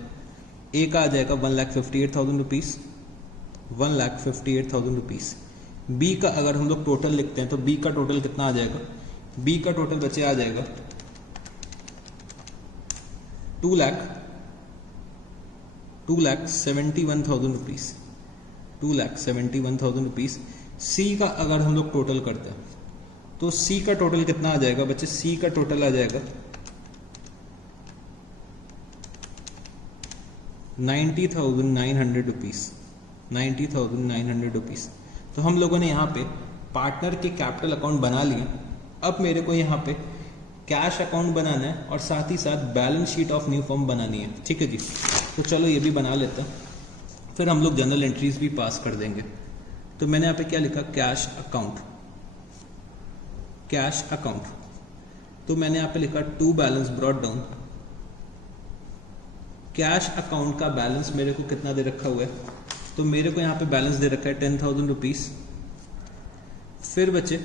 ए का आ जाएगा 1,58,000 रुपीज़, 1,58,000 रुपीज़। बी का अगर हम लोग टोटल लिखते हैं तो बी का टोटल कितना आ जाएगा, बी का टोटल बचे आ जाएगा 2,71,000 रुपीज़, 2,71,000 रुपीज़। सी का अगर हम लोग टोटल करते हैं तो सी का टोटल कितना आ जाएगा बच्चे, सी का टोटल आ जाएगा 90,900 रुपीज़, 90,900 रुपीज़। तो हम लोगों ने यहाँ पे पार्टनर के कैपिटल अकाउंट बना लिए। अब मेरे को यहाँ पे कैश अकाउंट बनाना है और साथ ही साथ balance sheet of new firm बनानी है। ठीक है जी। तो चलो ये भी बना लेते हैं, फिर हम लोग जनरल एंट्रीज भी पास कर देंगे। तो मैंने यहाँ पे क्या लिखा, कैश अकाउंट, कैश अकाउंट। तो मैंने यहाँ पे लिखा to balance brought down. Cash account का बैलेंस मेरे को कितना दे रखा हुआ है, तो मेरे को यहाँ पे बैलेंस दे रखा है 10,000 रुपीज़। फिर बच्चे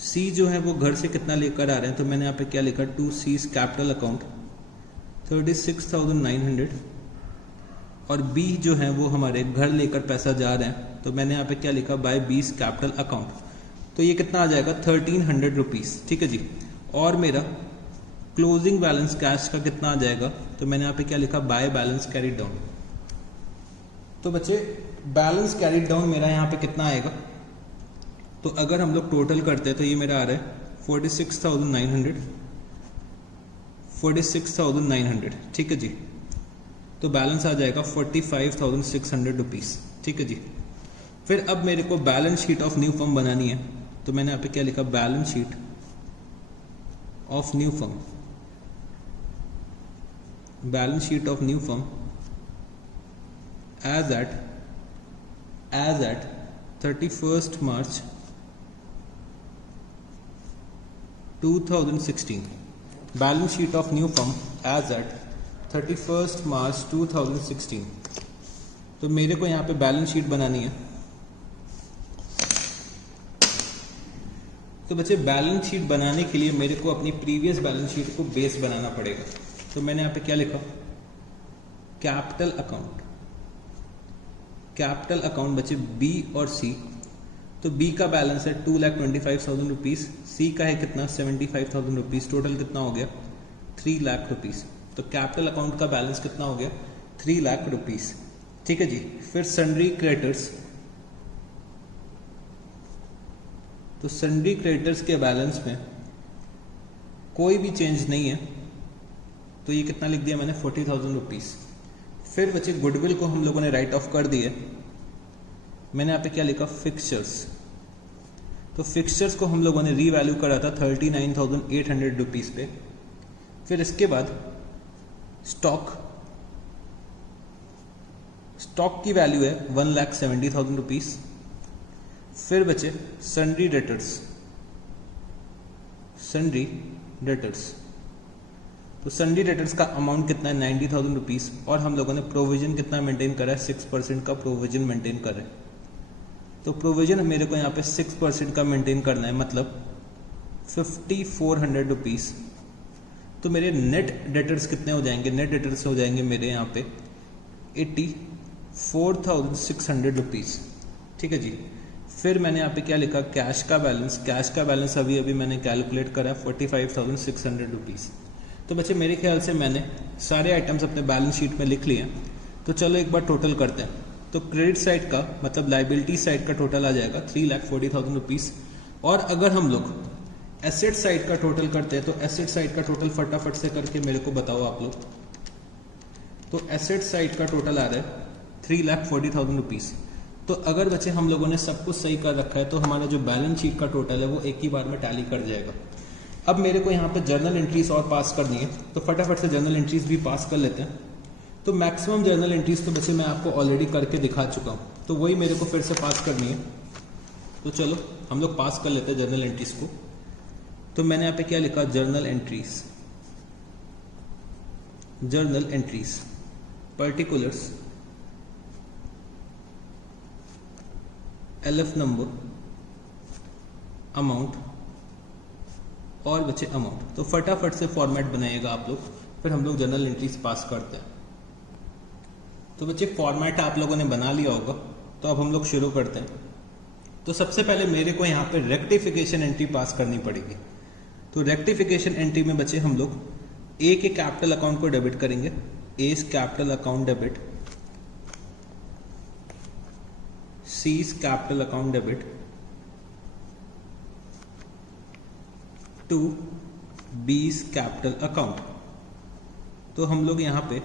सी जो है वो घर से कितना लेकर आ रहे हैं, तो मैंने यहाँ पे क्या लिखा, टू सीज कैपिटल अकाउंट 36,900। और बी जो है वो हमारे घर लेकर पैसा जा रहे हैं, तो मैंने यहाँ पे क्या लिखा, बाय बीस कैपिटल अकाउंट। तो ये कितना आ जाएगा 1,300 रुपीज़। ठीक है जी। और मेरा क्लोजिंग बैलेंस कैश का कितना आ जाएगा, तो मैंने यहाँ पे क्या लिखा, बाय बैलेंस कैरीड डाउन। तो बच्चे बैलेंस कैरीड डाउन मेरा यहाँ पे कितना आएगा, तो अगर हम लोग टोटल करते हैं तो ये मेरा आ रहा है 46,900, 46,900। ठीक है जी। तो बैलेंस आ जाएगा 45,600 रुपीज़। ठीक है जी। फिर अब मेरे को balance sheet of new firm बनानी है, तो मैंने यहाँ पे क्या लिखा, balance sheet of new firm, balance sheet of new firm as at 31st March 2016। Balance sheet of new firm as at 31st March 2016। तो मेरे को यहाँ पे बैलेंस शीट बनानी है। तो बच्चे बैलेंस शीट बनाने के लिए मेरे को अपनी प्रीवियस बैलेंस शीट को बेस बनाना पड़ेगा। तो मैंने यहाँ पे क्या लिखा, कैपिटल अकाउंट, कैपिटल अकाउंट बच्चे बी और सी। तो बी का बैलेंस है 2,25,000 रुपीज़, सी का है कितना 75,000 रुपीज़। टोटल कितना हो गया 3 लाख रुपीज़। तो कैपिटल अकाउंट का बैलेंस कितना हो गया 3 लाख रुपीज़। ठीक है जी। फिर सन्ड्री क्रेडिटर्स, तो सन्ड्री क्रेडिटर्स के बैलेंस में कोई भी चेंज नहीं है, तो ये कितना लिख दिया मैंने 40,000 रुपीज़। फिर बच्चे गुडविल को हम लोगों ने राइट ऑफ कर दिए। मैंने यहाँ पे क्या लिखा, फिक्सचर्स। तो फिक्सचर्स को हम लोगों ने रीवैल्यू करा था 39,800 रुपीज़ पे। फिर इसके बाद स्टॉक, स्टॉक की वैल्यू है 1,70,000 रुपीज़। फिर बचे सन्ड्री डेटर्स, सन्ड्री डेटर्स। तो सन्ड्री डेटर्स का अमाउंट कितना है 90,000 रुपीज़। और हम लोगों ने प्रोविजन कितना मेंटेन करा है, 6% का प्रोविजन मेंटेन कर रहे हैं। तो प्रोविजन मेरे को यहाँ पे 6% का मेंटेन करना है, मतलब 5,400 रुपीज़। तो मेरे नेट डेटर्स कितने हो जाएंगे, नेट डेटर्स हो जाएंगे मेरे यहाँ पे 84,600 रुपीज़। ठीक है जी। फिर मैंने यहाँ पे क्या लिखा, कैश का बैलेंस, कैश का बैलेंस अभी अभी मैंने कैलकुलेट करा 45,600 रुपीज़। तो बच्चे मेरे ख्याल से मैंने सारे आइटम्स अपने बैलेंस शीट में लिख लिए। तो चलो एक बार टोटल करते हैं। तो क्रेडिट साइड का मतलब लाइबिलिटी साइड का टोटल आ जाएगा 3,40,000 रुपीज़। और अगर हम लोग एसेट साइड का टोटल करते हैं तो एसेट साइड का टोटल फटाफट से करके मेरे को बताओ आप लोग। तो एसेट साइड का टोटल आ रहा है 3,40,000 रुपीज़। तो अगर बच्चे हम लोगों ने सब कुछ सही कर रखा है तो हमारा जो बैलेंस शीट का टोटल है वो एक ही बार में टैली कर जाएगा। अब मेरे को यहाँ पे जर्नल एंट्रीज और पास करनी है, तो फटाफट से जर्नल एंट्रीज भी पास कर लेते हैं। तो मैक्सिमम जर्नल एंट्रीज तो बच्चे मैं आपको ऑलरेडी करके दिखा चुका हूँ, तो वही मेरे को फिर से पास करनी है। तो चलो हम लोग पास कर लेते हैं जर्नल एंट्रीज को। तो मैंने यहाँ पे क्या लिखा, journal entries, journal entries particulars, LF number amount और बचे अमाउंट। तो फटाफट से फॉर्मेट बनाइएगा आप लोग, फिर हम लोग जर्नल एंट्रीज पास करते हैं। तो बच्चे फॉर्मेट आप लोगों ने बना लिया होगा, तो अब हम लोग शुरू करते हैं। तो सबसे पहले मेरे को यहाँ पे रेक्टिफिकेशन एंट्री पास करनी पड़ेगी। तो रेक्टिफिकेशन एंट्री में बच्चे हम लोग ए के कैपिटल अकाउंट को डेबिट करेंगे, A's capital account debit, C's capital account debit to B's capital account. तो हम लोग यहाँ पे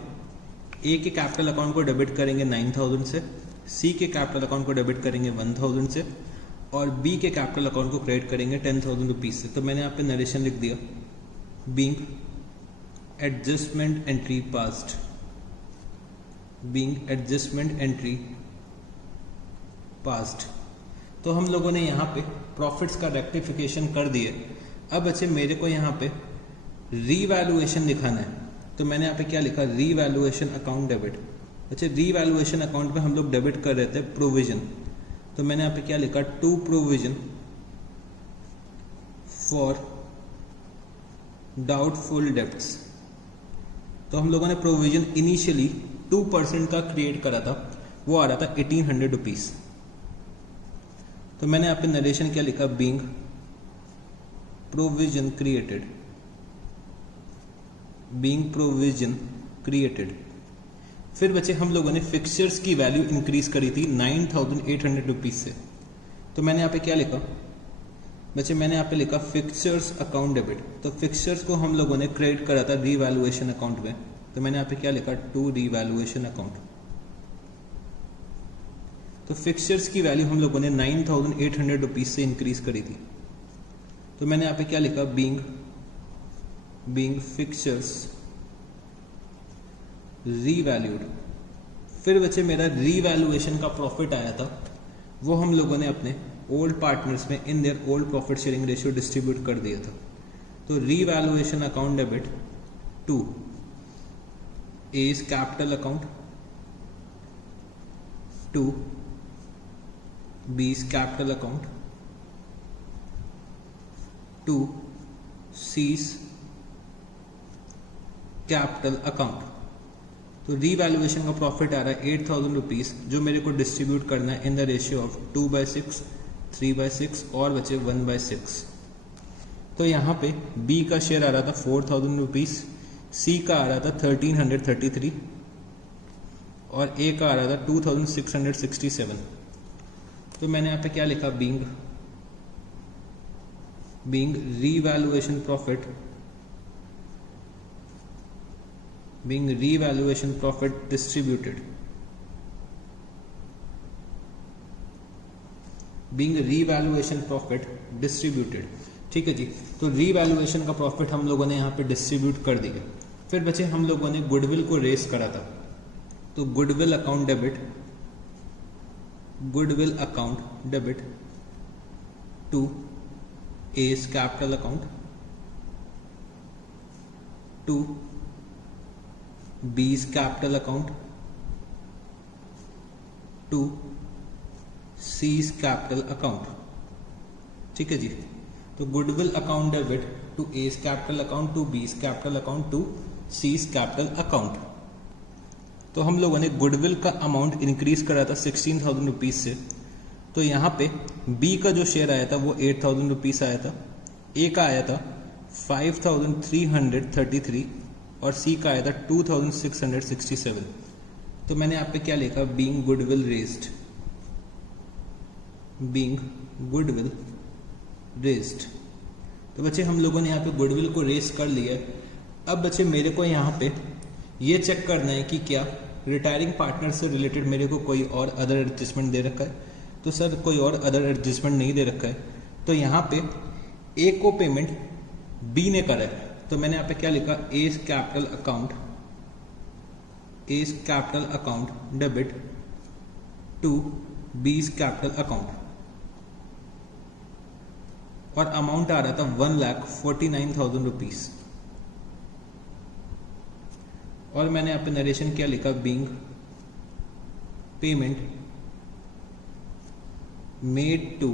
ए के कैपिटल अकाउंट को डेबिट करेंगे 9000 से, सी के कैपिटल अकाउंट को डेबिट करेंगे 1000 से, और बी के कैपिटल अकाउंट को क्रेडिट करेंगे 10,000 रुपीज से। तो मैंने यहाँ पे नरेशन लिख दिया, being adjustment entry passed, being adjustment entry passed. तो हम लोगों ने यहाँ पे प्रॉफिट्स का रेक्टिफिकेशन कर दिए। अब बच्चे मेरे को यहाँ पे रीवैल्यूएशन दिखाना है। तो मैंने यहाँ पे क्या लिखा, रीवैल्यूएशन अकाउंट डेबिट। बच्चे रीवैल्यूएशन अकाउंट में हम लोग डेबिट कर रहे थे प्रोविजन, तो मैंने यहाँ पे क्या लिखा, to provision for doubtful debts. तो हम लोगों ने प्रोविजन इनिशियली 2% का क्रिएट करा था, वो आ रहा था 1800 रुपीज। तो मैंने यहाँ पे नरेशन क्या लिखा, being provision created, being provision created. फिर बच्चे हम लोगों ने फिक्सचर्स की वैल्यू इंक्रीज करी थी 9800 रुपीज से। तो मैंने यहाँ पे क्या लिखा बच्चे, मैंने यहाँ पे लिखा फिक्सचर्स अकाउंट डेबिट। तो फिक्सचर्स को हम लोगों ने क्रेडिट करा था रीवैल्यूएशन अकाउंट में, तो मैंने यहाँ पे क्या लिखा, टू रीवैल्यूएशन अकाउंट। तो फिक्सचर्स की वैल्यू हम लोगों ने 9800 रुपीज से इंक्रीज करी थी। तो मैंने यहाँ पे क्या लिखा, बीइंग फिक्सचर्स रीवैल्यूड। फिर बच्चे मेरा रीवैल्यूएशन का प्रॉफिट आया था, वो हम लोगों ने अपने ओल्ड पार्टनर्स में in their old profit sharing ratio distribute कर दिया था। तो revaluation account debit to A's capital account, to B's capital account, to C's capital account. तो रीवैल्यूएशन का प्रॉफिट आ रहा है 8000 रुपीज, जो मेरे को डिस्ट्रीब्यूट करना है इन द रेशियो ऑफ 2/6, 3/6 और बचे 1/6। तो यहाँ पे बी का शेयर आ रहा था 4000 रुपीज, सी का आ रहा था 1333 और ए का आ रहा था 2667। तो मैंने यहाँ पे क्या लिखा, being revaluation profit, being revaluation profit distributed, being revaluation profit distributed। ठीक है जी। तो रीवैल्यूएशन का प्रॉफिट हम लोगों ने यहाँ पे डिस्ट्रीब्यूट कर दिया। फिर बचे हम लोगों ने गुडविल को रेस करा था। तो goodwill account debit, goodwill account debit to A's capital account, to B's capital account, to C's capital account. ठीक है जी। तो goodwill account debit to A's capital account, to B's capital account, to C's capital account. तो हम लोगों ने goodwill का amount increase करा था 16,000 रुपीज से। तो यहाँ पे बी का जो शेयर आया था वो 8,000 रुपीज आया था, ए का आया था 5,333 और सी का आया था 2,667। तो मैंने यहाँ पे क्या लिखा, being goodwill raised, being goodwill raised. तो बच्चे हम लोगों ने यहाँ पे गुडविल को रेज कर लिया है। अब बच्चे मेरे को यहाँ पे ये चेक करना है कि क्या रिटायरिंग पार्टनर से रिलेटेड मेरे को कोई और अदर एडजस्टमेंट दे रखा है। तो सर कोई और अदर एडजस्टमेंट नहीं दे रखा है। तो यहाँ पे ए को पेमेंट बी ने करा है। तो मैंने यहाँ पे क्या लिखा, A's capital account, A's capital account debit to B's capital account, और अमाउंट आ रहा था 1,49,000 रुपीज। और मैंने यहाँ पे नरेशन क्या लिखा, being payment made to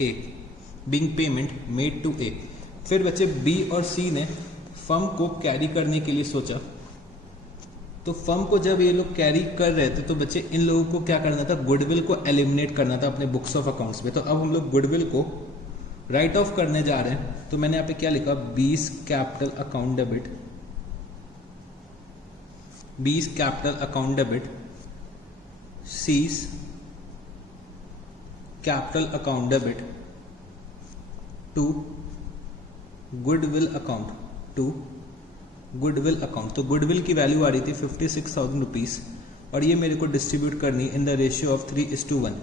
A, being payment made to A। फिर बच्चे B और C ने फर्म को कैरी करने के लिए सोचा, तो फर्म को जब ये लोग कैरी कर रहे थे तो बच्चे इन लोगों को क्या करना था, गुडविल को एलिमिनेट करना था अपने बुक्स ऑफ अकाउंट्स में। तो अब हम लोग गुडविल को राइट ऑफ करने जा रहे हैं। तो मैंने यहाँ पे क्या लिखा, B's capital account debit, B's capital account debit, C's capital account debit to goodwill account, to goodwill account. तो गुडविल की वैल्यू आ रही थी 56,000 रुपीज और ये मेरे को डिस्ट्रीब्यूट करनी इन द रेशियो ऑफ 3:1।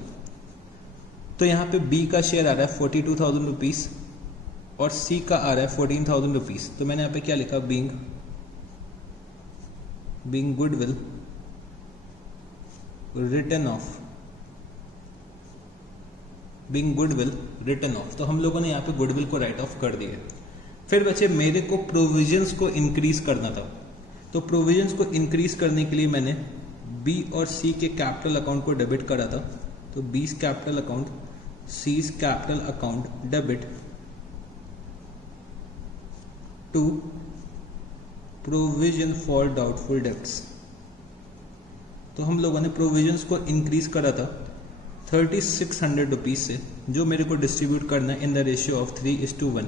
तो यहाँ पे B का शेयर आ रहा है 42,000 रुपीज और C का आ रहा है 14,000 रुपीज। तो मैंने यहाँ पे क्या लिखा, being goodwill return of, being goodwill return of. तो हम लोगों ने यहाँ पे गुडविल को राइट ऑफ कर दिया। फिर बच्चे मेरे को प्रोविजंस को इंक्रीज करना था। तो प्रोविजंस को इंक्रीज करने के लिए मैंने B और C के कैपिटल अकाउंट को डेबिट करा था। तो B's capital account, C's capital account debit to provision for doubtful debts. तो हम लोगों ने प्रोविजंस को इंक्रीज करा था 3600 रुपीज से, जो मेरे को डिस्ट्रीब्यूट करना है इन द रेशियो ऑफ 3:1।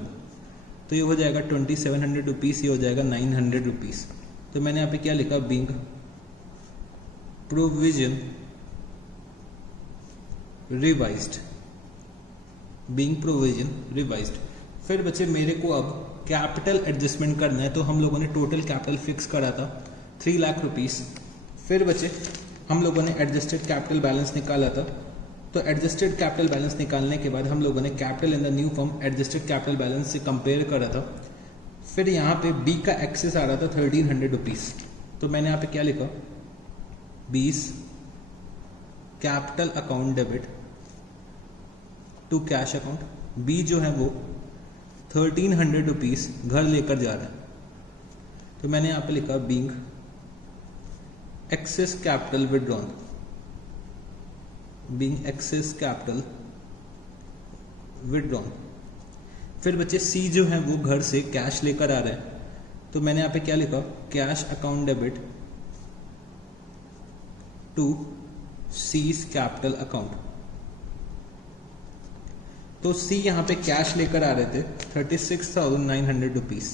तो ये हो जाएगा 2700 रुपीज, ये हो जाएगा 900 रुपीज। तो मैंने यहाँ पे क्या लिखा, being provision revised, being provision revised. फिर बच्चे मेरे को अब कैपिटल एडजस्टमेंट करना है। तो हम लोगों ने टोटल कैपिटल फिक्स करा था 3 लाख रुपीज। फिर बच्चे हम लोगों ने एडजस्टेड कैपिटल बैलेंस निकाला था। तो एडजस्टेड कैपिटल बैलेंस निकालने के बाद हम लोगों ने capital in the new firm adjusted capital balance से कंपेयर करा था। फिर यहाँ पे B का एक्सेस आ रहा था 1300 रुपीज। तो मैंने यहाँ पे क्या लिखा, B's capital account debit to cash account. B जो है वो 1300 रुपीज घर लेकर जा रहा है। तो मैंने यहाँ पे लिखा, being excess capital withdrawn, being excess capital withdrawn. फिर बच्चे C जो है वो घर से कैश लेकर आ रहा है। तो मैंने यहाँ पे क्या लिखा, cash account debit to C's capital account. तो C यहाँ पे कैश लेकर आ रहे थे 36,900 रुपीज,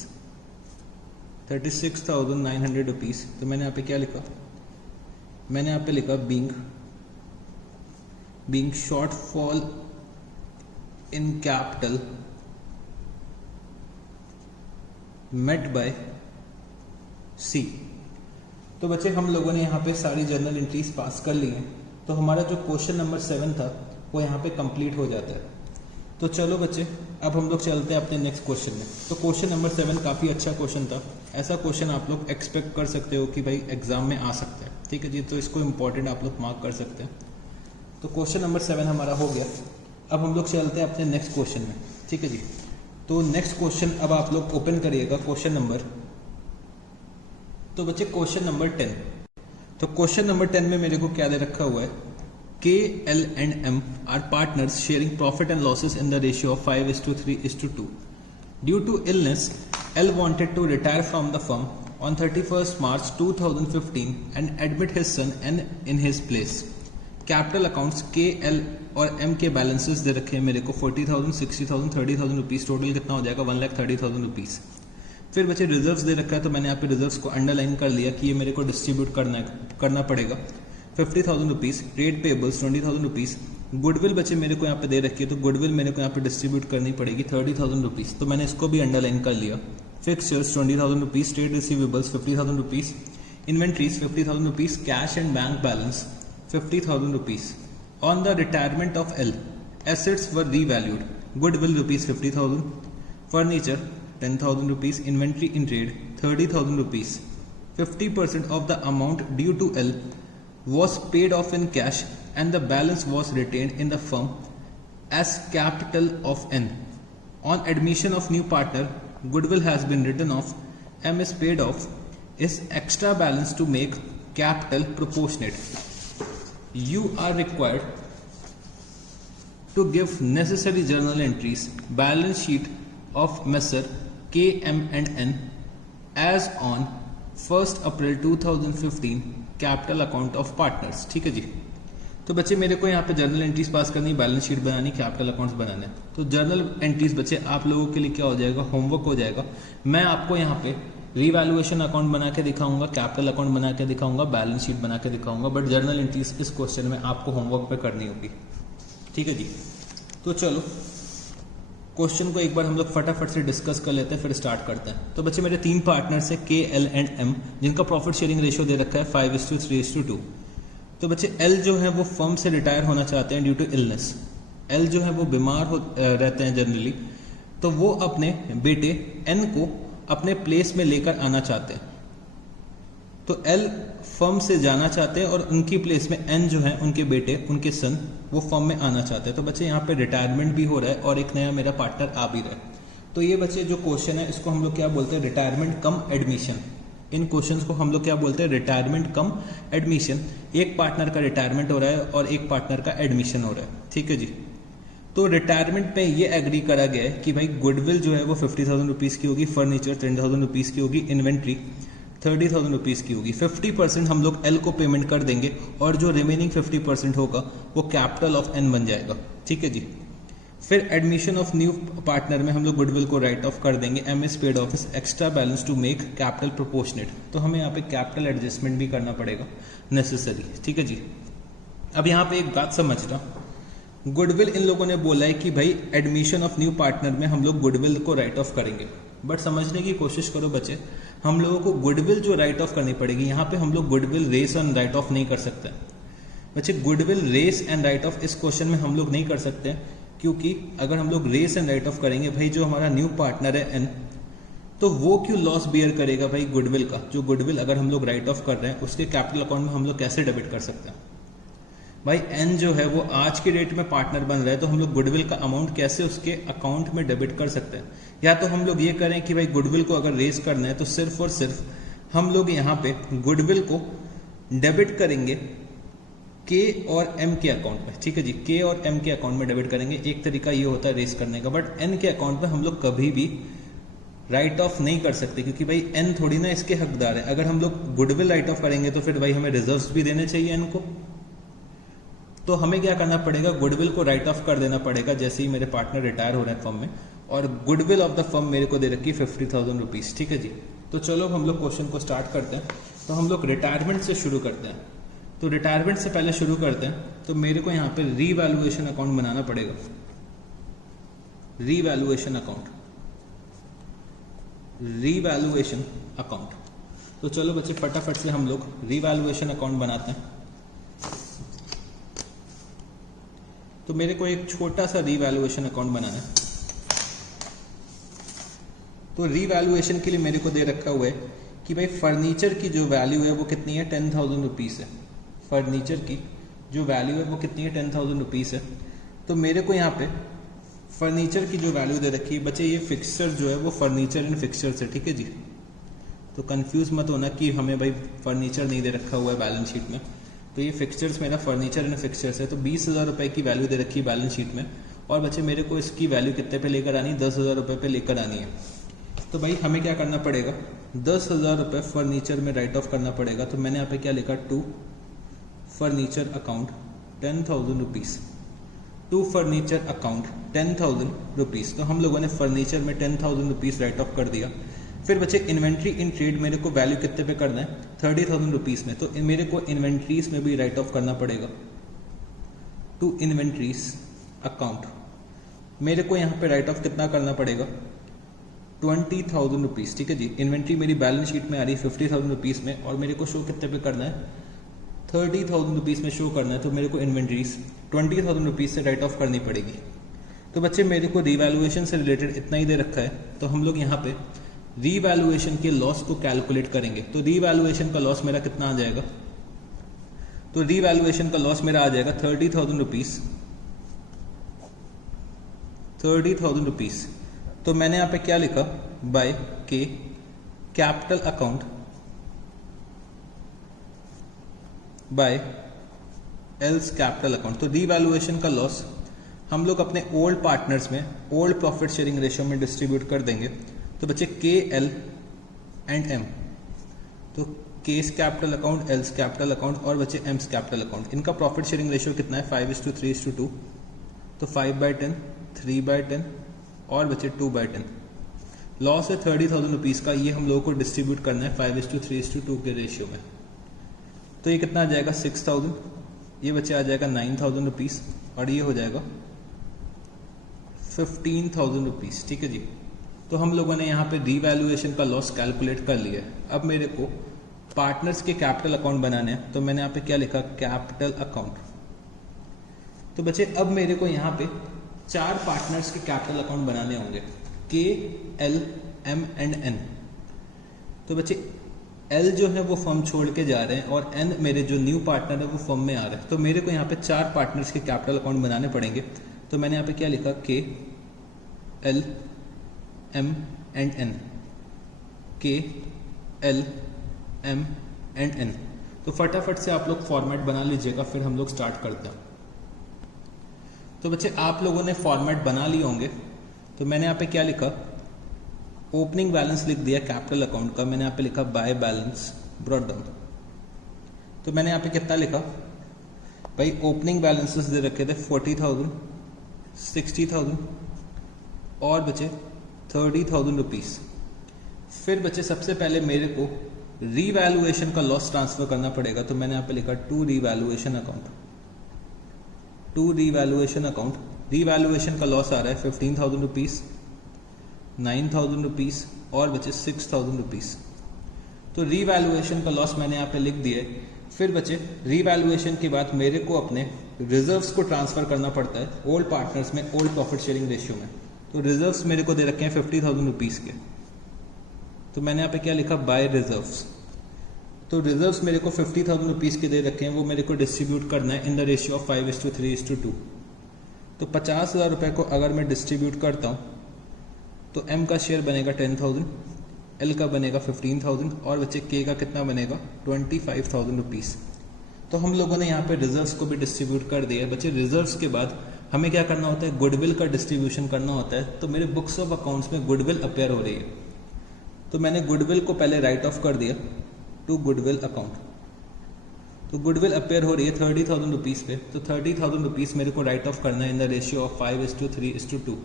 36,900 रुपीज। तो मैंने यहाँ पे क्या लिखा, मैंने यहाँ पे लिखा being shortfall in capital met by C। तो बच्चे हम लोगों ने यहाँ पे सारी जर्नल एंट्रीज पास कर ली हैं। तो हमारा जो क्वेश्चन नंबर 7 था वो यहाँ पे कंप्लीट हो जाता है। तो चलो बच्चे अब हम लोग चलते हैं अपने नेक्स्ट क्वेश्चन में। तो क्वेश्चन नंबर 7 काफ़ी अच्छा क्वेश्चन था। ऐसा क्वेश्चन आप लोग एक्सपेक्ट कर सकते हो कि भाई एग्जाम में आ सकता है, ठीक है जी। तो इसको इम्पोर्टेंट आप लोग मार्क कर सकते हैं। तो क्वेश्चन नंबर 7 हमारा हो गया। अब हम लोग चलते हैं अपने नेक्स्ट क्वेश्चन में, ठीक है जी। तो नेक्स्ट क्वेश्चन अब आप लोग ओपन करिएगा, क्वेश्चन नंबर, तो बच्चे क्वेश्चन नंबर 10। तो क्वेश्चन नंबर 10 में मेरे को क्या दे रखा हुआ है, K, L and M are partners sharing profit and losses in the ratio of 5:3:2. Due to illness, L wanted to retire from the firm on 31st March 2015 and admit his son N in his place. Capital accounts K, L और M के balances दे रखे हैं मेरे को 40,000, 60,000, 30,000 rupees. Total कितना हो जाएगा 1,30,000 rupees. फिर बच्चे रिजर्व्स दे रखा है। तो मैंने यहाँ पे रिजर्व्स को अंडरलाइन कर लिया कि ये मेरे को डिस्ट्रीब्यूट करना पड़ेगा 50,000 rupees. Trade payables 20,000 rupees. Goodwill बच्चे मेरे को यहाँ पे दे रखी है, तो गुडविल मेरे को यहाँ पे डिस्ट्रीब्यूट करनी पड़ेगी 30,000 रुपीज। तो मैंने इसको भी अंडरलाइन कर लिया। Fixtures 20,000 rupees. Trade receivables 50,000 rupees. Inventories 50,000 rupees. Cash and bank balance 50,000 rupees. On the retirement of L, assets were revalued. Goodwill rupees 50,000. Furniture 10,000 rupees. Inventory in trade 30,000 rupees. 50% of the amount due to L was paid off in cash and the balance was retained in the firm as capital of N. On admission of new partner, goodwill has been written off. M is paid off. Is extra balance to make capital proportionate. You are required to give necessary journal entries, balance sheet of Messer K, M and N as on 1st April 2015 capital account of partners. ठीक है जी। तो बच्चे मेरे को यहाँ पे journal entries pass करनी, बैलेंस शीट बनानी, कैपिटल अकाउंट्स बनाने। तो जर्नल एंट्रीज बच्चे आप लोगों के लिए क्या हो जाएगा, होमवर्क हो जाएगा। मैं आपको यहाँ पे रीवैल्यूएशन अकाउंट बना के दिखाऊंगा, कैपिटल अकाउंट बना के दिखाऊंगा, बैलेंस शीट बना के दिखाऊंगा, बट जर्नल एंट्रीज इस क्वेश्चन में आपको होमवर्क पे करनी होगी। ठीक है जी। तो चलो क्वेश्चन को एक बार हम लोग फटाफट से डिस्कस कर लेते हैं, फिर स्टार्ट करते हैं। तो बच्चे मेरे 3 पार्टनर्स है के, एल एंड एम, जिनका प्रॉफिट शेयरिंग रेशियो दे रखा है 5:3:2। तो बच्चे एल जो है वो फर्म से रिटायर होना चाहते हैं ड्यू टू इलनेस। एल जो है वो बीमार रहते हैं जनरली, तो वो अपने बेटे एन को अपने प्लेस में लेकर आना चाहते हैं। तो एल फर्म से जाना चाहते हैं और उनकी प्लेस में एन जो है उनके बेटे, उनके सन, वो फर्म में आना चाहते हैं। तो बच्चे यहाँ पे रिटायरमेंट भी हो रहा है और एक नया मेरा पार्टनर आ भी रहा है। तो ये बच्चे जो क्वेश्चन है इसको हम लोग क्या बोलते हैं, रिटायरमेंट कम एडमिशन। इन क्वेश्चंस को हम लोग क्या बोलते हैं, रिटायरमेंट कम एडमिशन। एक पार्टनर का रिटायरमेंट हो रहा है और एक पार्टनर का एडमिशन हो रहा है। ठीक है जी। तो रिटायरमेंट पे ये एग्री करा गया है कि भाई गुडविल जो है वो 50,000 रुपीज़ की होगी, फर्नीचर 10,000 रुपीज़ की होगी, इन्वेंट्री 30,000 रुपीज़ की होगी। 50% हम लोग एल को पेमेंट कर देंगे और जो रिमेनिंग 50% होगा वो कैपिटल ऑफ एन बन जाएगा। ठीक है जी। फिर एडमिशन ऑफ न्यू पार्टनर में हम लोग गुडविल को राइट ऑफ कर देंगे, M is paid off extra balance to make capital proportionate. तो हमें यहाँ पे कैपिटल एडजस्टमेंट भी करना पड़ेगा नेसेसरी। ठीक है जी। अब यहाँ पे एक बात समझना, गुडविल इन लोगों ने बोला है कि भाई एडमिशन ऑफ न्यू पार्टनर में हम लोग गुडविल को राइट ऑफ करेंगे, बट समझने की कोशिश करो बच्चे, हम लोगों को गुडविल जो राइट ऑफ करनी पड़ेगी, यहाँ पे हम लोग goodwill raise and write off नहीं कर सकते बच्चे। Goodwill raise and write off इस क्वेश्चन में हम लोग नहीं कर सकते, क्योंकि अगर हम लोग रेस एंड राइट ऑफ करेंगे, भाई जो हमारा न्यू पार्टनर है एन, तो वो क्यों लॉस बियर करेगा भाई गुडविल का। जो गुडविल अगर हम लोग राइट ऑफ कर रहे हैं उसके कैपिटल अकाउंट में हम लोग कैसे डेबिट कर सकते हैं भाई। एन जो है वो आज के डेट में पार्टनर बन रहा है, तो हम लोग गुडविल का अमाउंट कैसे उसके अकाउंट में डेबिट कर सकते हैं। या तो हम लोग ये करें कि भाई गुडविल को अगर रेस करना है तो सिर्फ और सिर्फ हम लोग यहाँ पे गुडविल को डेबिट करेंगे के और एम के अकाउंट में। ठीक है जी। के और एम के अकाउंट में डेबिट करेंगे, एक तरीका ये होता है रेस करने का। बट एन के अकाउंट में हम लोग कभी भी राइट ऑफ नहीं कर सकते, क्योंकि भाई एन थोड़ी ना इसके हकदार है। अगर हम लोग गुडविल राइट ऑफ करेंगे तो फिर भाई हमें रिजर्व्स भी देने चाहिए एन को। तो हमें क्या करना पड़ेगा, गुडविल को राइट ऑफ कर देना पड़ेगा जैसे ही मेरे पार्टनर रिटायर हो रहे हैं फर्म में। और गुडविल ऑफ द फर्म मेरे को दे रखी 50,000 रुपीज़। ठीक है जी। तो चलो हम लोग क्वेश्चन को स्टार्ट करते हैं। तो हम लोग रिटायरमेंट से शुरू करते हैं। तो रिटायरमेंट से पहले शुरू करते हैं, तो मेरे को यहाँ पे रीवैल्यूएशन अकाउंट बनाना पड़ेगा। Revaluation account, revaluation account. तो चलो बच्चे फटाफट से हम लोग रीवैल्यूएशन अकाउंट बनाते हैं। तो मेरे को एक छोटा सा रीवैल्यूएशन अकाउंट बनाना है। तो रीवैल्यूएशन के लिए मेरे को दे रखा हुआ है कि भाई फर्नीचर की जो वैल्यू है वो कितनी है, 10,000 रुपीज़ है। फर्नीचर की जो वैल्यू है वो कितनी है, 10,000 रुपीज़ है। तो मेरे को यहाँ पे फर्नीचर की जो वैल्यू दे रखी है बच्चे, ये फिक्सचर जो है वो फर्नीचर एंड फिक्सचर है। ठीक है जी। तो कंफ्यूज मत होना कि हमें भाई फर्नीचर नहीं दे रखा हुआ है बैलेंस शीट में। तो ये फिक्सचर्स मेरा फर्नीचर एंड फिक्सचर्स है। तो 20,000 रुपये की वैल्यू दे रखी है बैलेंस शीट में। और बच्चे मेरे को इसकी वैल्यू कितने पे लेकर आनी है, 10,000 रुपये पे लेकर आनी है। तो भाई हमें क्या करना पड़ेगा, 10,000 रुपये फर्नीचर में राइट ऑफ करना पड़ेगा। तो मैंने यहाँ पे क्या लिखा, to furniture account 10,000 rupees. To furniture account 10,000 rupees. तो हम लोगों ने फर्नीचर में 10,000 रुपीज़ राइट ऑफ कर दिया। फिर बच्चे इन्वेंट्री इन ट्रेड मेरे को वैल्यू कितने पे करना है, 30,000 रुपीज़ में। तो मेरे को इन्वेंट्रीज में भी राइट ऑफ करना पड़ेगा। टू इन्वेंट्रीज अकाउंट मेरे को यहाँ पे राइट ऑफ कितना करना पड़ेगा, 20,000 रुपीज़। ठीक है जी। इन्वेंट्री मेरी बैलेंस शीट में आ रही है 50,000 रुपीज़ में, और मेरे को शो कितने पे करना है, 30,000 रुपीज़ में शो करना है। तो मेरे को इन्वेंट्रीज 20,000 रुपीज़ से राइट ऑफ करनी पड़ेगी। तो बच्चे मेरे को रीवैल्यूएशन से रिलेटेड इतना ही दे रखा है। तो हम लोग यहाँ पे रीवैल्यूएशन के लॉस को कैलकुलेट करेंगे। तो रीवैल्यूएशन का लॉस मेरा कितना आ जाएगा, तो रीवैल्यूएशन का लॉस मेरा आ जाएगा 30,000 रुपीज़। 30,000 रुपीज़। तो मैंने यहाँ पे क्या लिखा, बाय के capital account by L's capital account. तो रीवैल्यूएशन का लॉस हम लोग अपने ओल्ड पार्टनर्स में ओल्ड प्रॉफिट शेयरिंग रेशियो में डिस्ट्रीब्यूट कर देंगे। तो बच्चे के, एल एंड एम, तो case capital account, else capital account और बच्चे एम्स कैपिटल अकाउंट, इनका प्रॉफिट शेयरिंग रेशियो कितना है 5:3:2। तो 5/10, 3/10 और बच्चे 2/10। लॉस है 30,000 रुपीज़ का, ये हम लोगों को डिस्ट्रीब्यूट करना है 5:3:2 के रेशियो में। तो ये कितना आ जाएगा 6,000, ये बच्चे आ जाएगा 9,000 रुपीज़ और ये हो जाएगा 15,000 रुपीज़। ठीक है जी। तो हम लोगों ने यहाँ पे रीवैल्यूएशन का लॉस कैलकुलेट कर लिया है। अब मेरे को पार्टनर्स के कैपिटल अकाउंट बनाने हैं, तो मैंने यहाँ पे क्या लिखा, कैपिटल अकाउंट। तो बच्चे अब मेरे को यहाँ पे 4 पार्टनर्स के कैपिटल अकाउंट बनाने होंगे, के, एल, एम एंड एन। तो बच्चे एल जो है वो फर्म छोड़ के जा रहे हैं और एन मेरे जो न्यू पार्टनर है वो फर्म में आ रहा है। तो मेरे को यहाँ पे 4 पार्टनर्स के कैपिटल अकाउंट बनाने पड़ेंगे। तो मैंने यहाँ पे क्या लिखा, के, एल, एम एंड एन, के, एल, एम एंड एन। तो फटाफट से आप लोग फॉर्मेट बना लीजिएगा, फिर हम लोग स्टार्ट करते हैं। तो बच्चे आप लोगों ने फॉर्मेट बना लिए होंगे। तो मैंने यहाँ पे क्या लिखा, ओपनिंग बैलेंस लिख दिया कैपिटल अकाउंट का, मैंने यहाँ पे लिखा बाय बैलेंस ब्रॉट डाउन। तो मैंने यहाँ पे कितना लिखा भाई, ओपनिंग बैलेंसेस दे रखे थे 40,000, 60,000 और बचे 30,000 रुपीज़। फिर बचे सबसे पहले मेरे को रीवैल्यूएशन का लॉस ट्रांसफर करना पड़ेगा। तो मैंने यहाँ पे लिखा to revaluation account, to revaluation account. Revaluation का लॉस आ रहा है 15,000 रुपीज़, 9,000 रुपीज़ और बचे 6,000 रुपीज़। तो रीवैल्यूएशन का लॉस मैंने यहाँ पे लिख दिया है। फिर बचे रीवैल्यूएशन के बाद मेरे को अपने रिजर्व्स को ट्रांसफर करना पड़ता है ओल्ड पार्टनर्स में ओल्ड प्रॉफिट शेयरिंग रेशियो में। तो रिजर्व्स मेरे को दे रखे हैं 50,000 रुपीज़ के। तो मैंने यहाँ पे क्या लिखा, बाय रिजर्व्स। तो रिजर्व्स मेरे को 50,000 रुपीज़ के दे रखे हैं, वो मेरे को डिस्ट्रीब्यूट करना है इन द रेशियो ऑफ 5:3:2। तो 50,000 रुपये को अगर मैं डिस्ट्रीब्यूट करता हूँ तो एम का शेयर बनेगा 10,000, एल का बनेगा 15,000 और बच्चे के का कितना बनेगा 25,000 रुपीज़। तो हम लोगों ने यहाँ पे रिजर्व्स को भी डिस्ट्रीब्यूट कर दिया है। बच्चे रिजर्व्स के बाद हमें क्या करना होता है, गुडविल का डिस्ट्रीब्यूशन करना होता है। तो मेरे बुक्स ऑफ अकाउंट्स में गुडविल अपेयर हो रही है। तो मैंने गुडविल को पहले राइट ऑफ कर दिया टू गुडविल अकाउंट। तो गुडविल अपेयर हो रही है 30,000 रुपीज़ पे। तो 30,000 रुपीज़ मेरे को राइट ऑफ करना है इन द रेशियो ऑफ 5:3:2।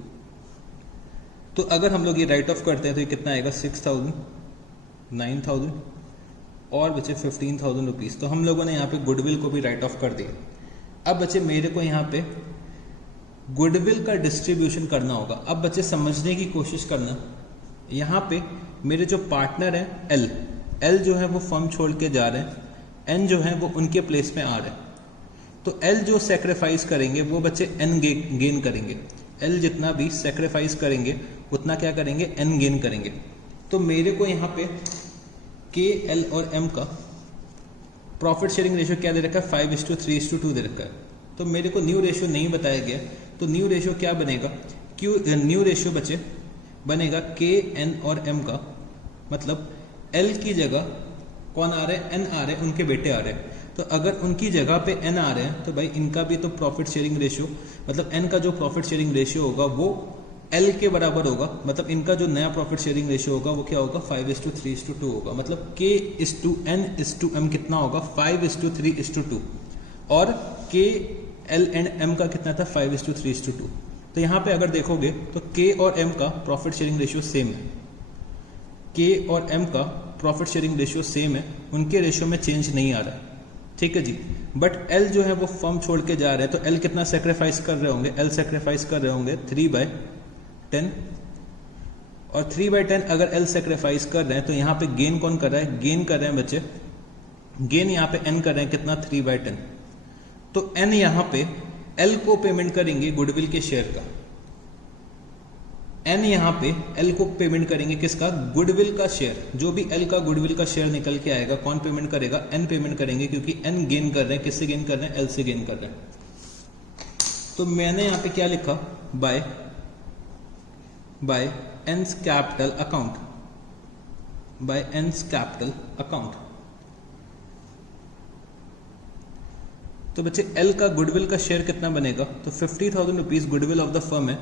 तो अगर हम लोग ये राइट ऑफ करते हैं तो ये कितना आएगा 6,000, 9,000 और बचे 15,000 रुपीज़। तो हम लोगों ने यहाँ पे गुडविल को भी राइट ऑफ कर दिया। अब बच्चे मेरे को यहाँ पे गुडविल का डिस्ट्रीब्यूशन करना होगा। अब बच्चे समझने की कोशिश करना, यहाँ पे मेरे जो पार्टनर हैं एल जो है वो फर्म छोड़ के जा रहे हैं, एन जो है वो उनके प्लेस में आ रहे हैं। तो एल जो सेक्रीफाइस करेंगे वो बच्चे एन गेन करेंगे। एल जितना भी सेक्रीफाइस करेंगे उतना क्या करेंगे, एन गेन करेंगे। तो मेरे को यहाँ पे के, एल और एम का प्रॉफिट शेयरिंग रेशियो क्या दे रखा है 5:3:2 दे रखा है। तो मेरे को न्यू रेशियो नहीं बताया गया। तो न्यू रेशियो क्या बनेगा, न्यू रेशियो बचे बनेगा के, एन और एम का, मतलब एल की जगह कौन आ रहे हैं, एन आ रहे हैं, उनके बेटे आ रहे हैं। तो अगर उनकी जगह पे एन आ रहे हैं तो भाई इनका भी तो प्रॉफिट शेयरिंग रेशियो, मतलब एन का जो प्रॉफिट शेयरिंग रेशियो होगा वो एल के बराबर होगा। मतलब इनका जो नया प्रॉफिट शेयरिंग रेशियो होगा वो क्या होगा 5:3:2 होगा। मतलब K:N:2M कितना होगा 5:3:2 और के, एल एंड एम का कितना था 5:3:2। तो यहाँ पे अगर देखोगे तो के और एम का प्रॉफिट शेयरिंग रेशियो सेम है। के और एम का प्रॉफिट शेयरिंग रेशियो सेम है, उनके रेशियो में चेंज नहीं आ रहा है। ठीक है जी। बट एल जो है वो फर्म छोड़ के जा रहे हैं। तो एल कितना सेक्रीफाइस कर रहे होंगे, एल सेक्रीफाइस कर रहे होंगे 3/10 और 3/10 अगर एल सेक्रीफाइस कर रहे हैं तो यहाँ पे गेन कौन कर रहा है, गेन कर रहे हैं बच्चे, गेन यहाँ पे एन कर रहे हैं कितना 3/10। तो एन यहाँ पे एल को पेमेंट करेंगे गुडविल के शेयर का, एन यहाँ पे एल को पेमेंट करेंगे किसका, गुडविल का शेयर। जो भी एल का गुडविल का शेयर निकल के आएगा कौन पेमेंट करेगा, एन पेमेंट करेंगे, क्योंकि एन गेन कर रहे हैं, किससे गेन कर रहे हैं, एल से गेन कर रहे हैं। तो मैंने यहाँ पे क्या लिखा, by N's capital account, by N's capital account. तो बच्चे एल का गुडविल का शेयर कितना बनेगा, तो 50,000 rupees goodwill of the firm है।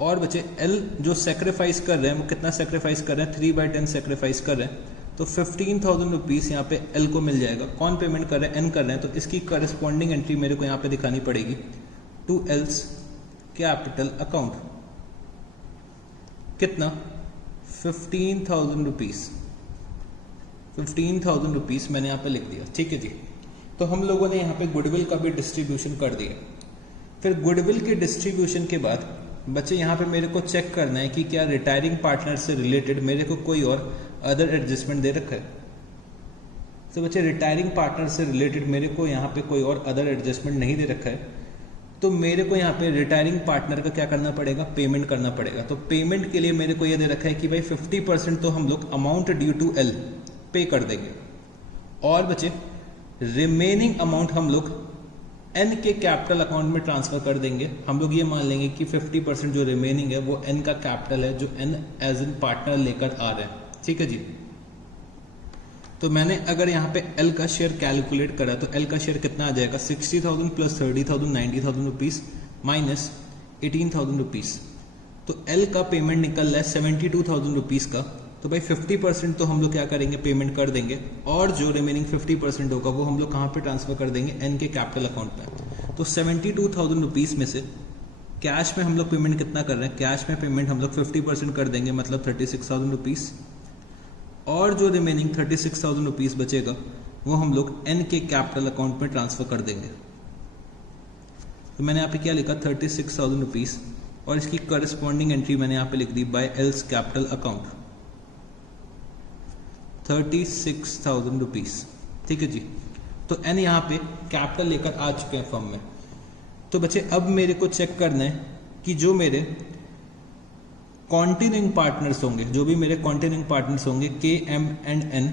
और बच्चे एल जो सेक्रीफाइस कर रहे हैं वो कितना सेक्रीफाइस कर रहे हैं, 3/10 सेक्रीफाइस कर रहे हैं। तो 15,000 रुपीज़ यहाँ पे एल को मिल जाएगा। कौन पेमेंट कर रहे हैं, एन कर रहे हैं, तो इसकी करस्पॉन्डिंग एंट्री मेरे को यहाँ पे दिखानी पड़ेगी टू एल्स कैपिटल अकाउंट। कितना, 15,000 रुपीज़। 15,000 रुपीज़ मैंने यहाँ पे लिख दिया, ठीक है जी। तो हम लोगों ने यहाँ पे गुडविल का भी डिस्ट्रीब्यूशन कर दिया। फिर गुडविल के डिस्ट्रीब्यूशन के बाद बच्चे यहाँ पे मेरे को चेक करना है कि क्या रिटायरिंग पार्टनर से रिलेटेड मेरे को कोई और अदर एडजस्टमेंट दे रखा है। तो बच्चे रिटायरिंग पार्टनर से रिलेटेड मेरे को यहाँ पे कोई और अदर एडजस्टमेंट नहीं दे रखा है, तो मेरे को यहाँ पे रिटायरिंग पार्टनर का क्या करना पड़ेगा, पेमेंट करना पड़ेगा। तो पेमेंट के लिए मेरे को ये दे रखा है कि भाई 50% तो हम लोग अमाउंट ड्यू टू एल पे कर देंगे, और बच्चे रिमेनिंग अमाउंट हम लोग एन के कैपिटल अकाउंट में ट्रांसफर कर देंगे। हम लोग ये मान लेंगे कि 50% जो रिमेनिंग है वो एन का कैपिटल है जो एन एज एन पार्टनर लेकर आ रहे हैं, ठीक है जी। तो मैंने अगर यहाँ पे एल का शेयर कैलकुलेट करा तो एल का शेयर कितना आ जाएगा, 60,000 प्लस 30,000 90,000 रुपीज़ माइनस 18,000 रुपीज़। तो एल का पेमेंट निकल रहा है 72,000 रुपीज़ का। तो भाई 50% तो हम लोग क्या करेंगे, पेमेंट कर देंगे, और जो रिमेनिंग 50% होगा वो हम लोग कहाँ पे ट्रांसफर कर देंगे, एन के कैपिटल अकाउंट पे। तो 72,000 रुपीज़ में से कैश में हम लोग पेमेंट कितना कर रहे हैं, कैश में पेमेंट हम लोग 50% कर देंगे, मतलब 36,000 रुपीज़, और जो रिमेनिंग 36,000 रुपीज़ बचेगा वो हम लोग एन के कैपिटल अकाउंट में ट्रांसफर कर देंगे। तो मैंने यहाँ पे क्या लिखा, 36,000 रुपीज़, और इसकी करस्पॉन्डिंग एंट्री मैंने यहाँ पे लिख दी by L's capital account 36,000 rupees, ठीक है जी। तो एन यहाँ पे कैपिटल लेकर आ चुके हैं फर्म में। तो बच्चे अब मेरे को चेक करना है कि जो मेरे कॉन्टिन्यूइंग पार्टनर्स होंगे, जो भी मेरे कॉन्टिन्यूइंग पार्टनर्स होंगे के, एम एंड एन,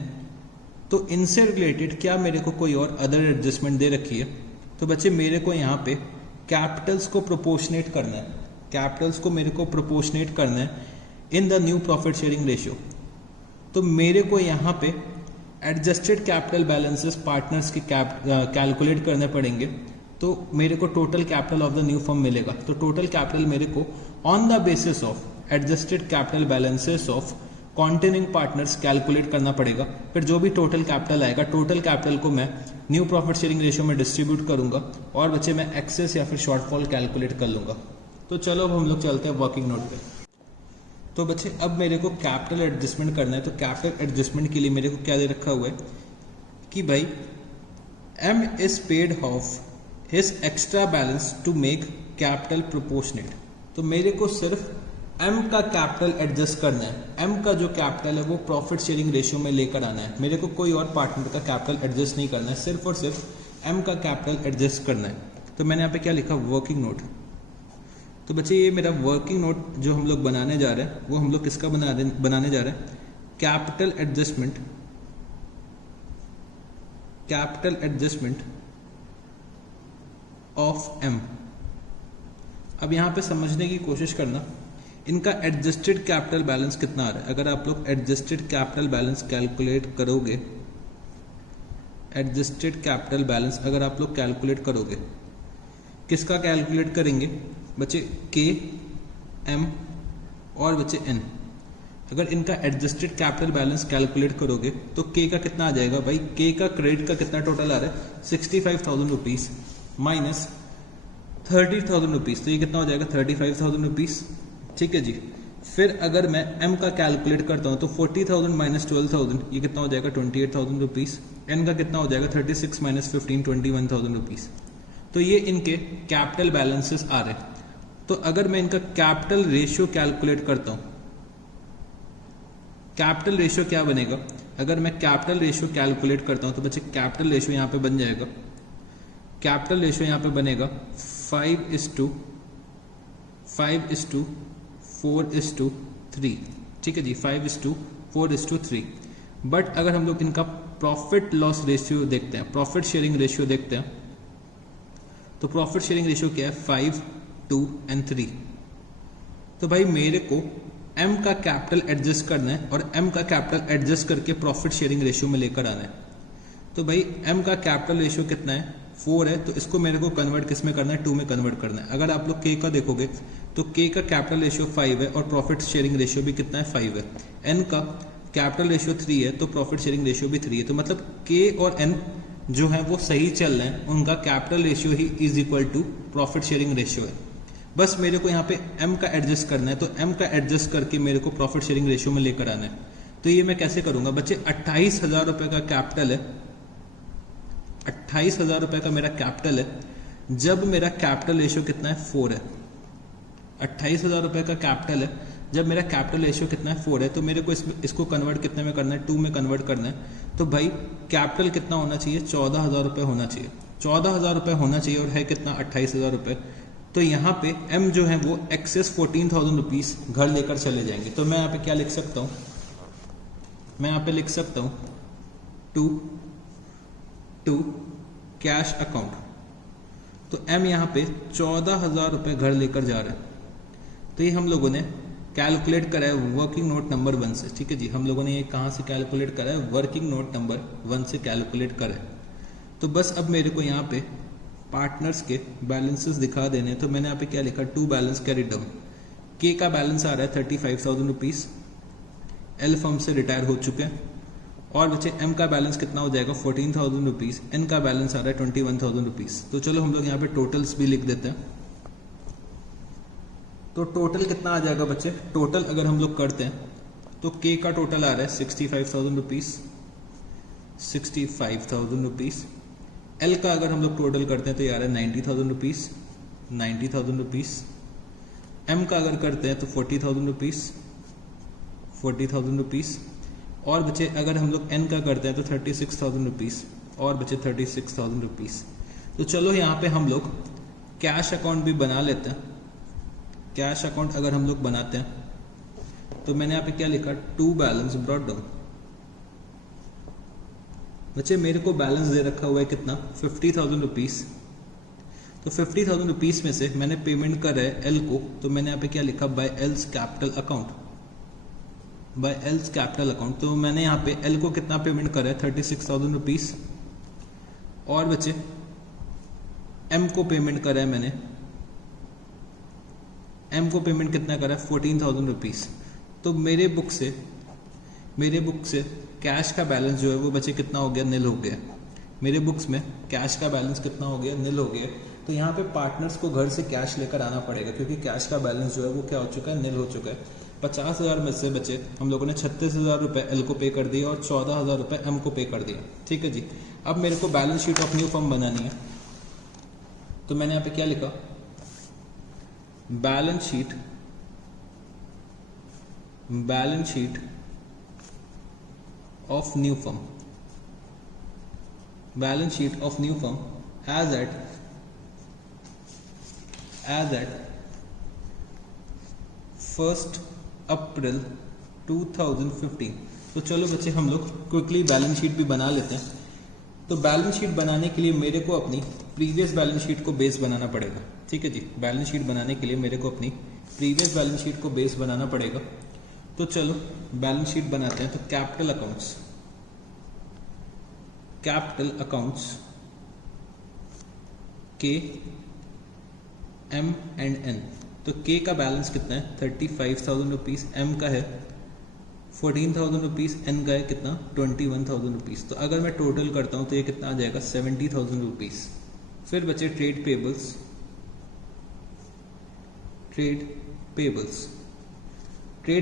तो इनसे रिलेटेड क्या मेरे को कोई और अदर एडजस्टमेंट दे रखी है। तो बच्चे मेरे को यहाँ पे कैपिटल्स को प्रोपोर्शनेट करना है, कैपिटल्स को मेरे को प्रोपोर्शनेट करना है इन the new profit sharing ratio. तो मेरे को यहाँ पे एडजस्टेड कैपिटल बैलेंसेस पार्टनर्स के कैलकुलेट करने पड़ेंगे। तो मेरे को total capital of the new firm मिलेगा। तो टोटल कैपिटल मेरे को on the basis of adjusted capital balances of continuing partners calculate करना पड़ेगा। फिर जो भी टोटल कैपिटल आएगा, टोटल कैपिटल को मैं न्यू प्रॉफिट शेयरिंग रेशियो में डिस्ट्रीब्यूट करूंगा, और बच्चे मैं एक्सेस या फिर शॉर्टफॉल कैलकुलेट कर लूंगा। तो चलो अब हम लोग चलते हैं वर्किंग नोट पे। तो बच्चे अब मेरे को कैपिटल एडजस्टमेंट करना है। तो कैपिटल एडजस्टमेंट के लिए मेरे को क्या दे रखा हुआ है कि भाई M is paid off his extra balance to make capital proportionate. तो मेरे को सिर्फ एम का कैपिटल एडजस्ट करना है। एम का जो कैपिटल है वो प्रॉफिट शेयरिंग रेशियो में लेकर आना है। मेरे को कोई और पार्टनर का कैपिटल एडजस्ट नहीं करना है, सिर्फ और सिर्फ एम का कैपिटल एडजस्ट करना है। तो मैंने यहाँ पे क्या लिखा, वर्किंग नोट। तो बच्चे ये मेरा वर्किंग नोट जो हम लोग बनाने जा रहे हैं वो हम लोग किसका बनाने जा रहे हैं, कैपिटल एडजस्टमेंट ऑफ एम। अब यहाँ पे समझने की कोशिश करना, इनका एडजस्टेड कैपिटल बैलेंस कितना आ रहा है। अगर आप लोग एडजस्टेड कैपिटल बैलेंस कैलकुलेट करोगे, एडजस्टेड कैपिटल बैलेंस अगर आप लोग कैलकुलेट करोगे, किसका कैलकुलेट करेंगे बच्चे, के, एम और बच्चे एन। अगर इनका एडजस्टेड कैपिटल बैलेंस कैलकुलेट करोगे तो के का कितना आ जाएगा भाई, के का क्रेडिट का कितना टोटल आ रहा है 65,000 रुपीज़ माइनस 30,000 रुपीज़। तो ये कितना हो जाएगा 35,000 रुपीज़, ठीक है जी। फिर अगर मैं एम का कैलकुलेट करता हूँ तो 40,000 माइनस 12,000 ये कितना हो जाएगा 28,000 रुपीज़। एन का कितना हो जाएगा 36 माइनस 15 21,000 रुपीज़। तो ये इनके कैपिटल बैलेंसेस आ रहे हैं। तो अगर मैं इनका कैपिटल रेशियो कैलकुलेट करता हूं, कैपिटल रेशियो क्या बनेगा, अगर मैं कैपिटल रेशियो कैलकुलेट करता हूं तो बच्चे कैपिटल रेशियो यहां पे बन जाएगा, कैपिटल रेशियो यहां पे बनेगा 5:4:3, ठीक है जी, 5:4:3। बट अगर हम लोग इनका प्रॉफिट लॉस रेशियो देखते हैं, प्रॉफिट शेयरिंग रेशियो देखते हैं, तो प्रॉफिट शेयरिंग रेशियो क्या है 5, 2 and 3। तो भाई मेरे को एम का कैपिटल एडजस्ट करना है और एम का कैपिटल एडजस्ट करके प्रॉफिट शेयरिंग रेशियो में लेकर आना है। तो भाई एम का कैपिटल रेशियो कितना है 4 है, तो इसको मेरे को कन्वर्ट किस में करना है, 2 में कन्वर्ट करना है। अगर आप लोग के का देखोगे तो के का कैपिटल रेशियो 5 है और प्रॉफिट शेयरिंग रेशियो भी कितना है, 5 है। एन का कैपिटल रेशियो 3 है तो प्रॉफिट शेयरिंग रेशियो भी 3 है। तो मतलब के और एन जो है वो सही चल रहे हैं, उनका कैपिटल रेशियो ही is equal to profit sharing ratio है। बस मेरे को यहाँ पे एम का एडजस्ट करना है, तो एम का एडजस्ट करके मेरे को प्रॉफिट शेयरिंग रेशियो में लेकर आना है। तो ये मैं कैसे करूंगा बच्चे, 28,000 रुपए का कैपिटल है, 28,000 रुपए का मेरा कैपिटल है, जब मेरा कैपिटल रेशियो कितना है, 4 है। 28,000 रुपए का कैपिटल है, जब मेरा कैपिटल रेशियो कितना है, 4 है, तो मेरे को इसको कन्वर्ट कितने में करना है, 2 में कन्वर्ट करना है। तो भाई कैपिटल कितना होना चाहिए, 14,000 रुपए होना चाहिए, 14,000 रुपए होना चाहिए, और है कितना, 28,000 रुपए। तो यहाँ पे एम जो है वो एक्सेस 14,000 रुपीज घर लेकर चले जाएंगे। तो मैं यहाँ पे क्या लिख सकता हूँ, मैं यहाँ पे लिख सकता हूँ टू कैश अकाउंट। तो एम यहाँ पे 14,000 रुपए घर लेकर जा रहा है। तो ये हम लोगों ने कैलकुलेट करा है वर्किंग नोट नंबर 1 से, ठीक है जी। हम लोगों ने ये कहाँ से कैलकुलेट करा है, वर्किंग नोट नंबर 1 से कैलकुलेट करा है। तो बस अब मेरे को यहाँ पे पार्टनर्स के बैलेंसेस दिखा देने। तो मैंने यहाँ पे क्या लिखा, 2 बैलेंस कैरिड डाउन। के का बैलेंस आ रहा है 35,000 रुपीज, एल फर्म से रिटायर हो चुके हैं, और बच्चे एम का बैलेंस कितना हो जाएगा, 14,000 रुपीज, एन का बैलेंस आ रहा है 21,000 रुपीज। तो चलो हम लोग यहाँ पे टोटल्स भी लिख देते हैं। तो टोटल कितना आ जाएगा बच्चे, टोटल अगर हम लोग करते हैं तो के का टोटल आ रहा है 65,000 रुपीज, 65,000 रुपीज। एल का अगर हम लोग टोटल करते हैं तो ये आ रहा है 90,000 रुपीज, 90,000 रुपीज। एम का अगर करते हैं तो 40,000 रुपीज, 40,000 रुपीज। और बचे अगर हम लोग एन का करते हैं तो 36,000 रुपीज, और बचे 36,000 रुपीज। तो चलो यहाँ पे हम लोग कैश अकाउंट भी बना लेते हैं। कैश अकाउंट अगर हम लोग बनाते हैं तो मैंने यहाँ पे क्या लिखा, 2 बैलेंस ब्रॉट डाउन। बच्चे मेरे को बैलेंस दे रखा हुआ है कितना, 50,000 रुपीज। तो 50,000 रुपीज में से मैंने पेमेंट करा है एल को, तो मैंने यहाँ पे क्या लिखा, by L's capital account, by L's capital account. तो मैंने यहाँ पे एल को कितना पेमेंट करा है, 36,000 रुपीज। और बच्चे एम को पेमेंट करा है मैंने, एम को पेमेंट कितना करा है, 14,000 रुपीज। तो मेरे बुक से कैश का बैलेंस जो है वो बचे कितना हो गया, निल हो गया। मेरे बुक्स में कैश का बैलेंस कितना हो गया, निल हो गया। तो यहाँ पे पार्टनर्स को घर से कैश लेकर आना पड़ेगा, क्योंकि कैश का बैलेंस जो है वो क्या हो चुका है, निल हो चुका है। 50,000 में से बचे हम लोगों ने 36,000 रुपये एल को पे कर दिए और 14,000 रुपये एम को पे कर दिया, ठीक है जी। अब मेरे को balance sheet of new firm बनानी है। तो मैंने यहाँ पे क्या लिखा, balance sheet of new firm, balance sheet of new firm as at 1st April 2015। तो चलो बच्चे हम लोग क्विकली बैलेंस शीट भी बना लेते हैं। तो बैलेंस शीट बनाने के लिए मेरे को अपनी प्रीवियस बैलेंस शीट को बेस बनाना पड़ेगा, ठीक है जी। बैलेंस शीट बनाने के लिए मेरे को अपनी प्रीवियस बैलेंस शीट को बेस बनाना पड़ेगा। तो चलो बैलेंस शीट बनाते हैं। तो कैपिटल अकाउंट्स के, एम एंड एन। तो के का बैलेंस कितना है, 35,000 रुपीज, एम का है 14,000 रुपीज, एन का है कितना, 21,000 रुपीज। तो अगर मैं टोटल करता हूं तो ये कितना आ जाएगा, 70,000 रुपीज। फिर बचे ट्रेड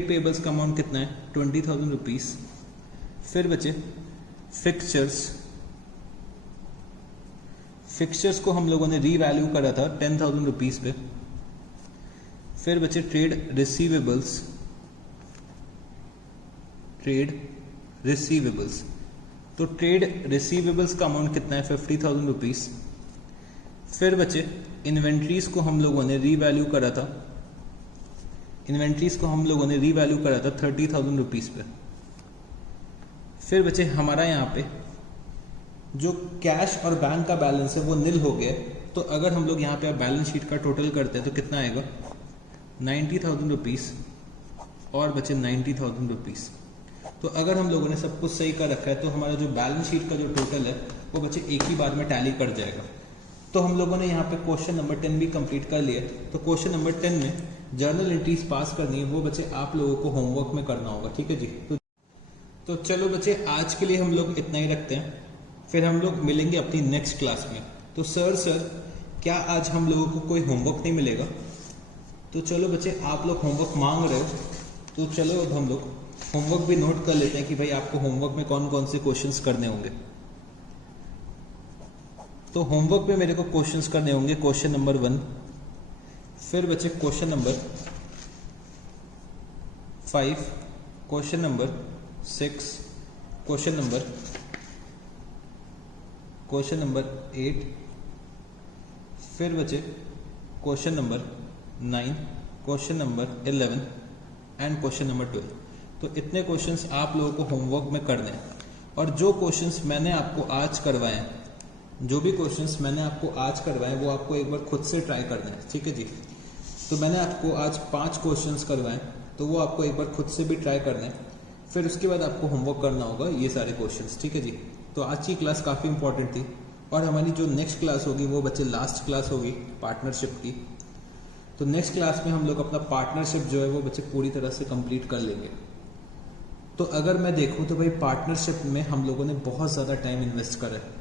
पेबल्स का अमाउंट कितना है, 20,000 रुपीज। फिर बचे फिक्सचर्स को हम लोगों ने रीवैल्यू करा था 10,000 रुपीज पे। फिर बचे ट्रेड रिसीवेबल्स। तो ट्रेड रिसीवेबल्स का अमाउंट कितना है, 50,000 रुपीज। फिर बचे इन्वेंट्रीज को हम लोगों ने रीवैल्यू करा था, 30,000 रुपीज पे। फिर बचे हमारा यहाँ पे जो कैश और बैंक का बैलेंस है वो निल हो गया। तो अगर हम लोग यहाँ पे बैलेंस शीट का टोटल करते हैं तो कितना आएगा, 90,000 रुपीज और बचे 90,000 रुपीज। तो अगर हम लोगों ने सब कुछ सही कर रखा है तो हमारा जो बैलेंस शीट का जो टोटल है वो बच्चे एक ही बार में टैली कर जाएगा। तो हम लोगों ने यहाँ पे क्वेश्चन नंबर 10 भी कंप्लीट कर लिया। तो क्वेश्चन नंबर 10 में जर्नल एंट्रीज पास करनी है, वो बच्चे आप लोगों को होमवर्क में करना होगा, ठीक है जी। तो चलो बच्चे, आज के लिए हम लोग इतना ही रखते हैं, फिर हम लोग मिलेंगे अपनी नेक्स्ट क्लास में। तो सर क्या आज हम लोगों को कोई होमवर्क नहीं मिलेगा? तो चलो बच्चे, आप लोग होमवर्क मांग रहे हो, तो चलो अब हम लोग होमवर्क भी नोट कर लेते हैं कि भाई आपको होमवर्क में कौन कौन से क्वेश्चंस करने होंगे। तो होमवर्क में मेरे को क्वेश्चंस करने होंगे क्वेश्चन नंबर 1, फिर बच्चे question number 5, question number 6, question number 8, फिर बचे question number 9, question number 11 and question number 12। तो इतने क्वेश्चंस आप लोगों को होमवर्क में करने हैं। और जो क्वेश्चंस मैंने आपको आज करवाए हैं, जो भी क्वेश्चंस मैंने आपको आज करवाए हैं, वो आपको एक बार खुद से ट्राई करना है, ठीक है जी। तो मैंने आपको आज 5 क्वेश्चंस करवाए, तो वो आपको एक बार खुद से भी ट्राई करना है, फिर उसके बाद आपको होमवर्क करना होगा ये सारे क्वेश्चंस, ठीक है जी। तो आज की क्लास काफ़ी इंपॉर्टेंट थी, और हमारी जो नेक्स्ट क्लास होगी वो बच्चे लास्ट क्लास होगी पार्टनरशिप की। तो नेक्स्ट क्लास में हम लोग अपना पार्टनरशिप जो है वो बच्चे पूरी तरह से कंप्लीट कर लेंगे। तो अगर मैं देखूं तो भाई पार्टनरशिप में हम लोगों ने बहुत ज़्यादा टाइम इन्वेस्ट करा है,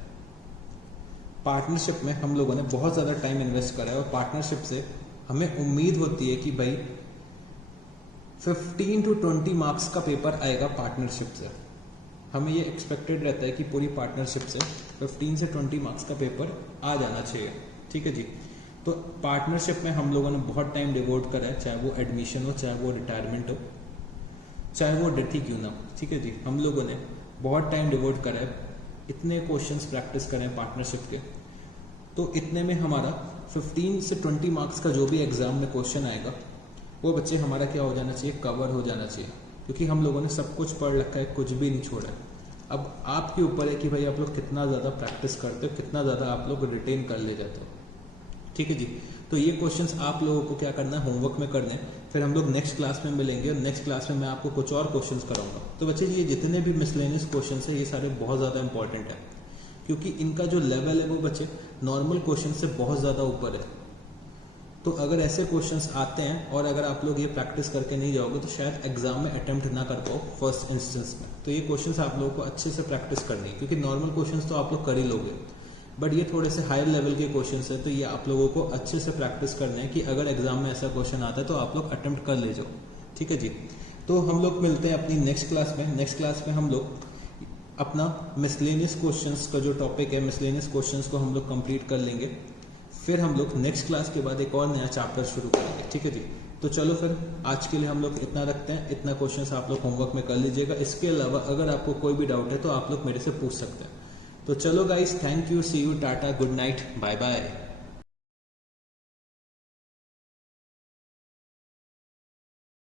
पार्टनरशिप में हम लोगों ने बहुत ज़्यादा टाइम इन्वेस्ट करा है, और पार्टनरशिप से हमें उम्मीद होती है कि भाई 15 to 20 मार्क्स का पेपर आएगा पार्टनरशिप से। हमें ये एक्सपेक्टेड रहता है कि पूरी पार्टनरशिप से 15 से 20 मार्क्स का पेपर आ जाना चाहिए, ठीक है जी। तो पार्टनरशिप में हम लोगों ने बहुत टाइम डिवोट करा है, चाहे वो एडमिशन हो, चाहे वो रिटायरमेंट हो, चाहे वो डेथ ही क्यों ना, ठीक है जी। हम लोगों ने बहुत टाइम डिवोट करा है, इतने क्वेश्चंस प्रैक्टिस करें पार्टनरशिप के, तो इतने में हमारा 15 से 20 मार्क्स का जो भी एग्जाम में क्वेश्चन आएगा वो बच्चे हमारा क्या हो जाना चाहिए, कवर हो जाना चाहिए, क्योंकि हम लोगों ने सब कुछ पढ़ रखा है, कुछ भी नहीं छोड़ा है। अब आपके ऊपर है कि भाई आप लोग कितना ज़्यादा प्रैक्टिस करते हो, कितना ज़्यादा आप लोग रिटेन कर ले जाते हो, ठीक है जी। तो ये क्वेश्चंस आप लोगों को क्या करना है, होमवर्क में करने, फिर हम लोग नेक्स्ट क्लास में मिलेंगे, और नेक्स्ट क्लास में मैं आपको कुछ और क्वेश्चंस कराऊंगा। तो बच्चे ये जितने भी मिसलेनियस क्वेश्चंस है, ये सारे बहुत ज़्यादा इंपॉर्टेंट है, क्योंकि इनका जो लेवल है वो बच्चे नॉर्मल क्वेश्चन से बहुत ज़्यादा ऊपर है। तो अगर ऐसे क्वेश्चंस आते हैं और अगर आप लोग ये प्रैक्टिस करके नहीं जाओगे तो शायद एग्जाम में अटेम्प्ट ना कर पाओ फर्स्ट इंस्टेंस में। तो ये क्वेश्चंस आप लोगों को अच्छे से प्रैक्टिस करनी है, क्योंकि नॉर्मल क्वेश्चंस तो आप लोग कर ही लोगे, बट ये थोड़े से हायर लेवल के क्वेश्चंस है, तो ये आप लोगों को अच्छे से प्रैक्टिस करना है कि अगर एग्जाम में ऐसा क्वेश्चन आता है तो आप लोग अटेम्प्ट कर ले जाओ, ठीक है जी। तो हम लोग मिलते हैं अपनी नेक्स्ट क्लास में। नेक्स्ट क्लास में हम लोग अपना मिसलेनियस क्वेश्चंस का जो टॉपिक है, मिसलेनियस क्वेश्चंस को हम लोग कंप्लीट कर लेंगे, फिर हम लोग नेक्स्ट क्लास के बाद एक और नया चैप्टर शुरू करेंगे, ठीक है जी। तो चलो फिर आज के लिए हम लोग इतना रखते हैं, इतना क्वेश्चंस आप लोग होमवर्क में कर लीजिएगा। इसके अलावा अगर आपको कोई भी डाउट है तो आप लोग मेरे से पूछ सकते हैं। तो चलो guys, thank you, see you, tata, good night, bye bye.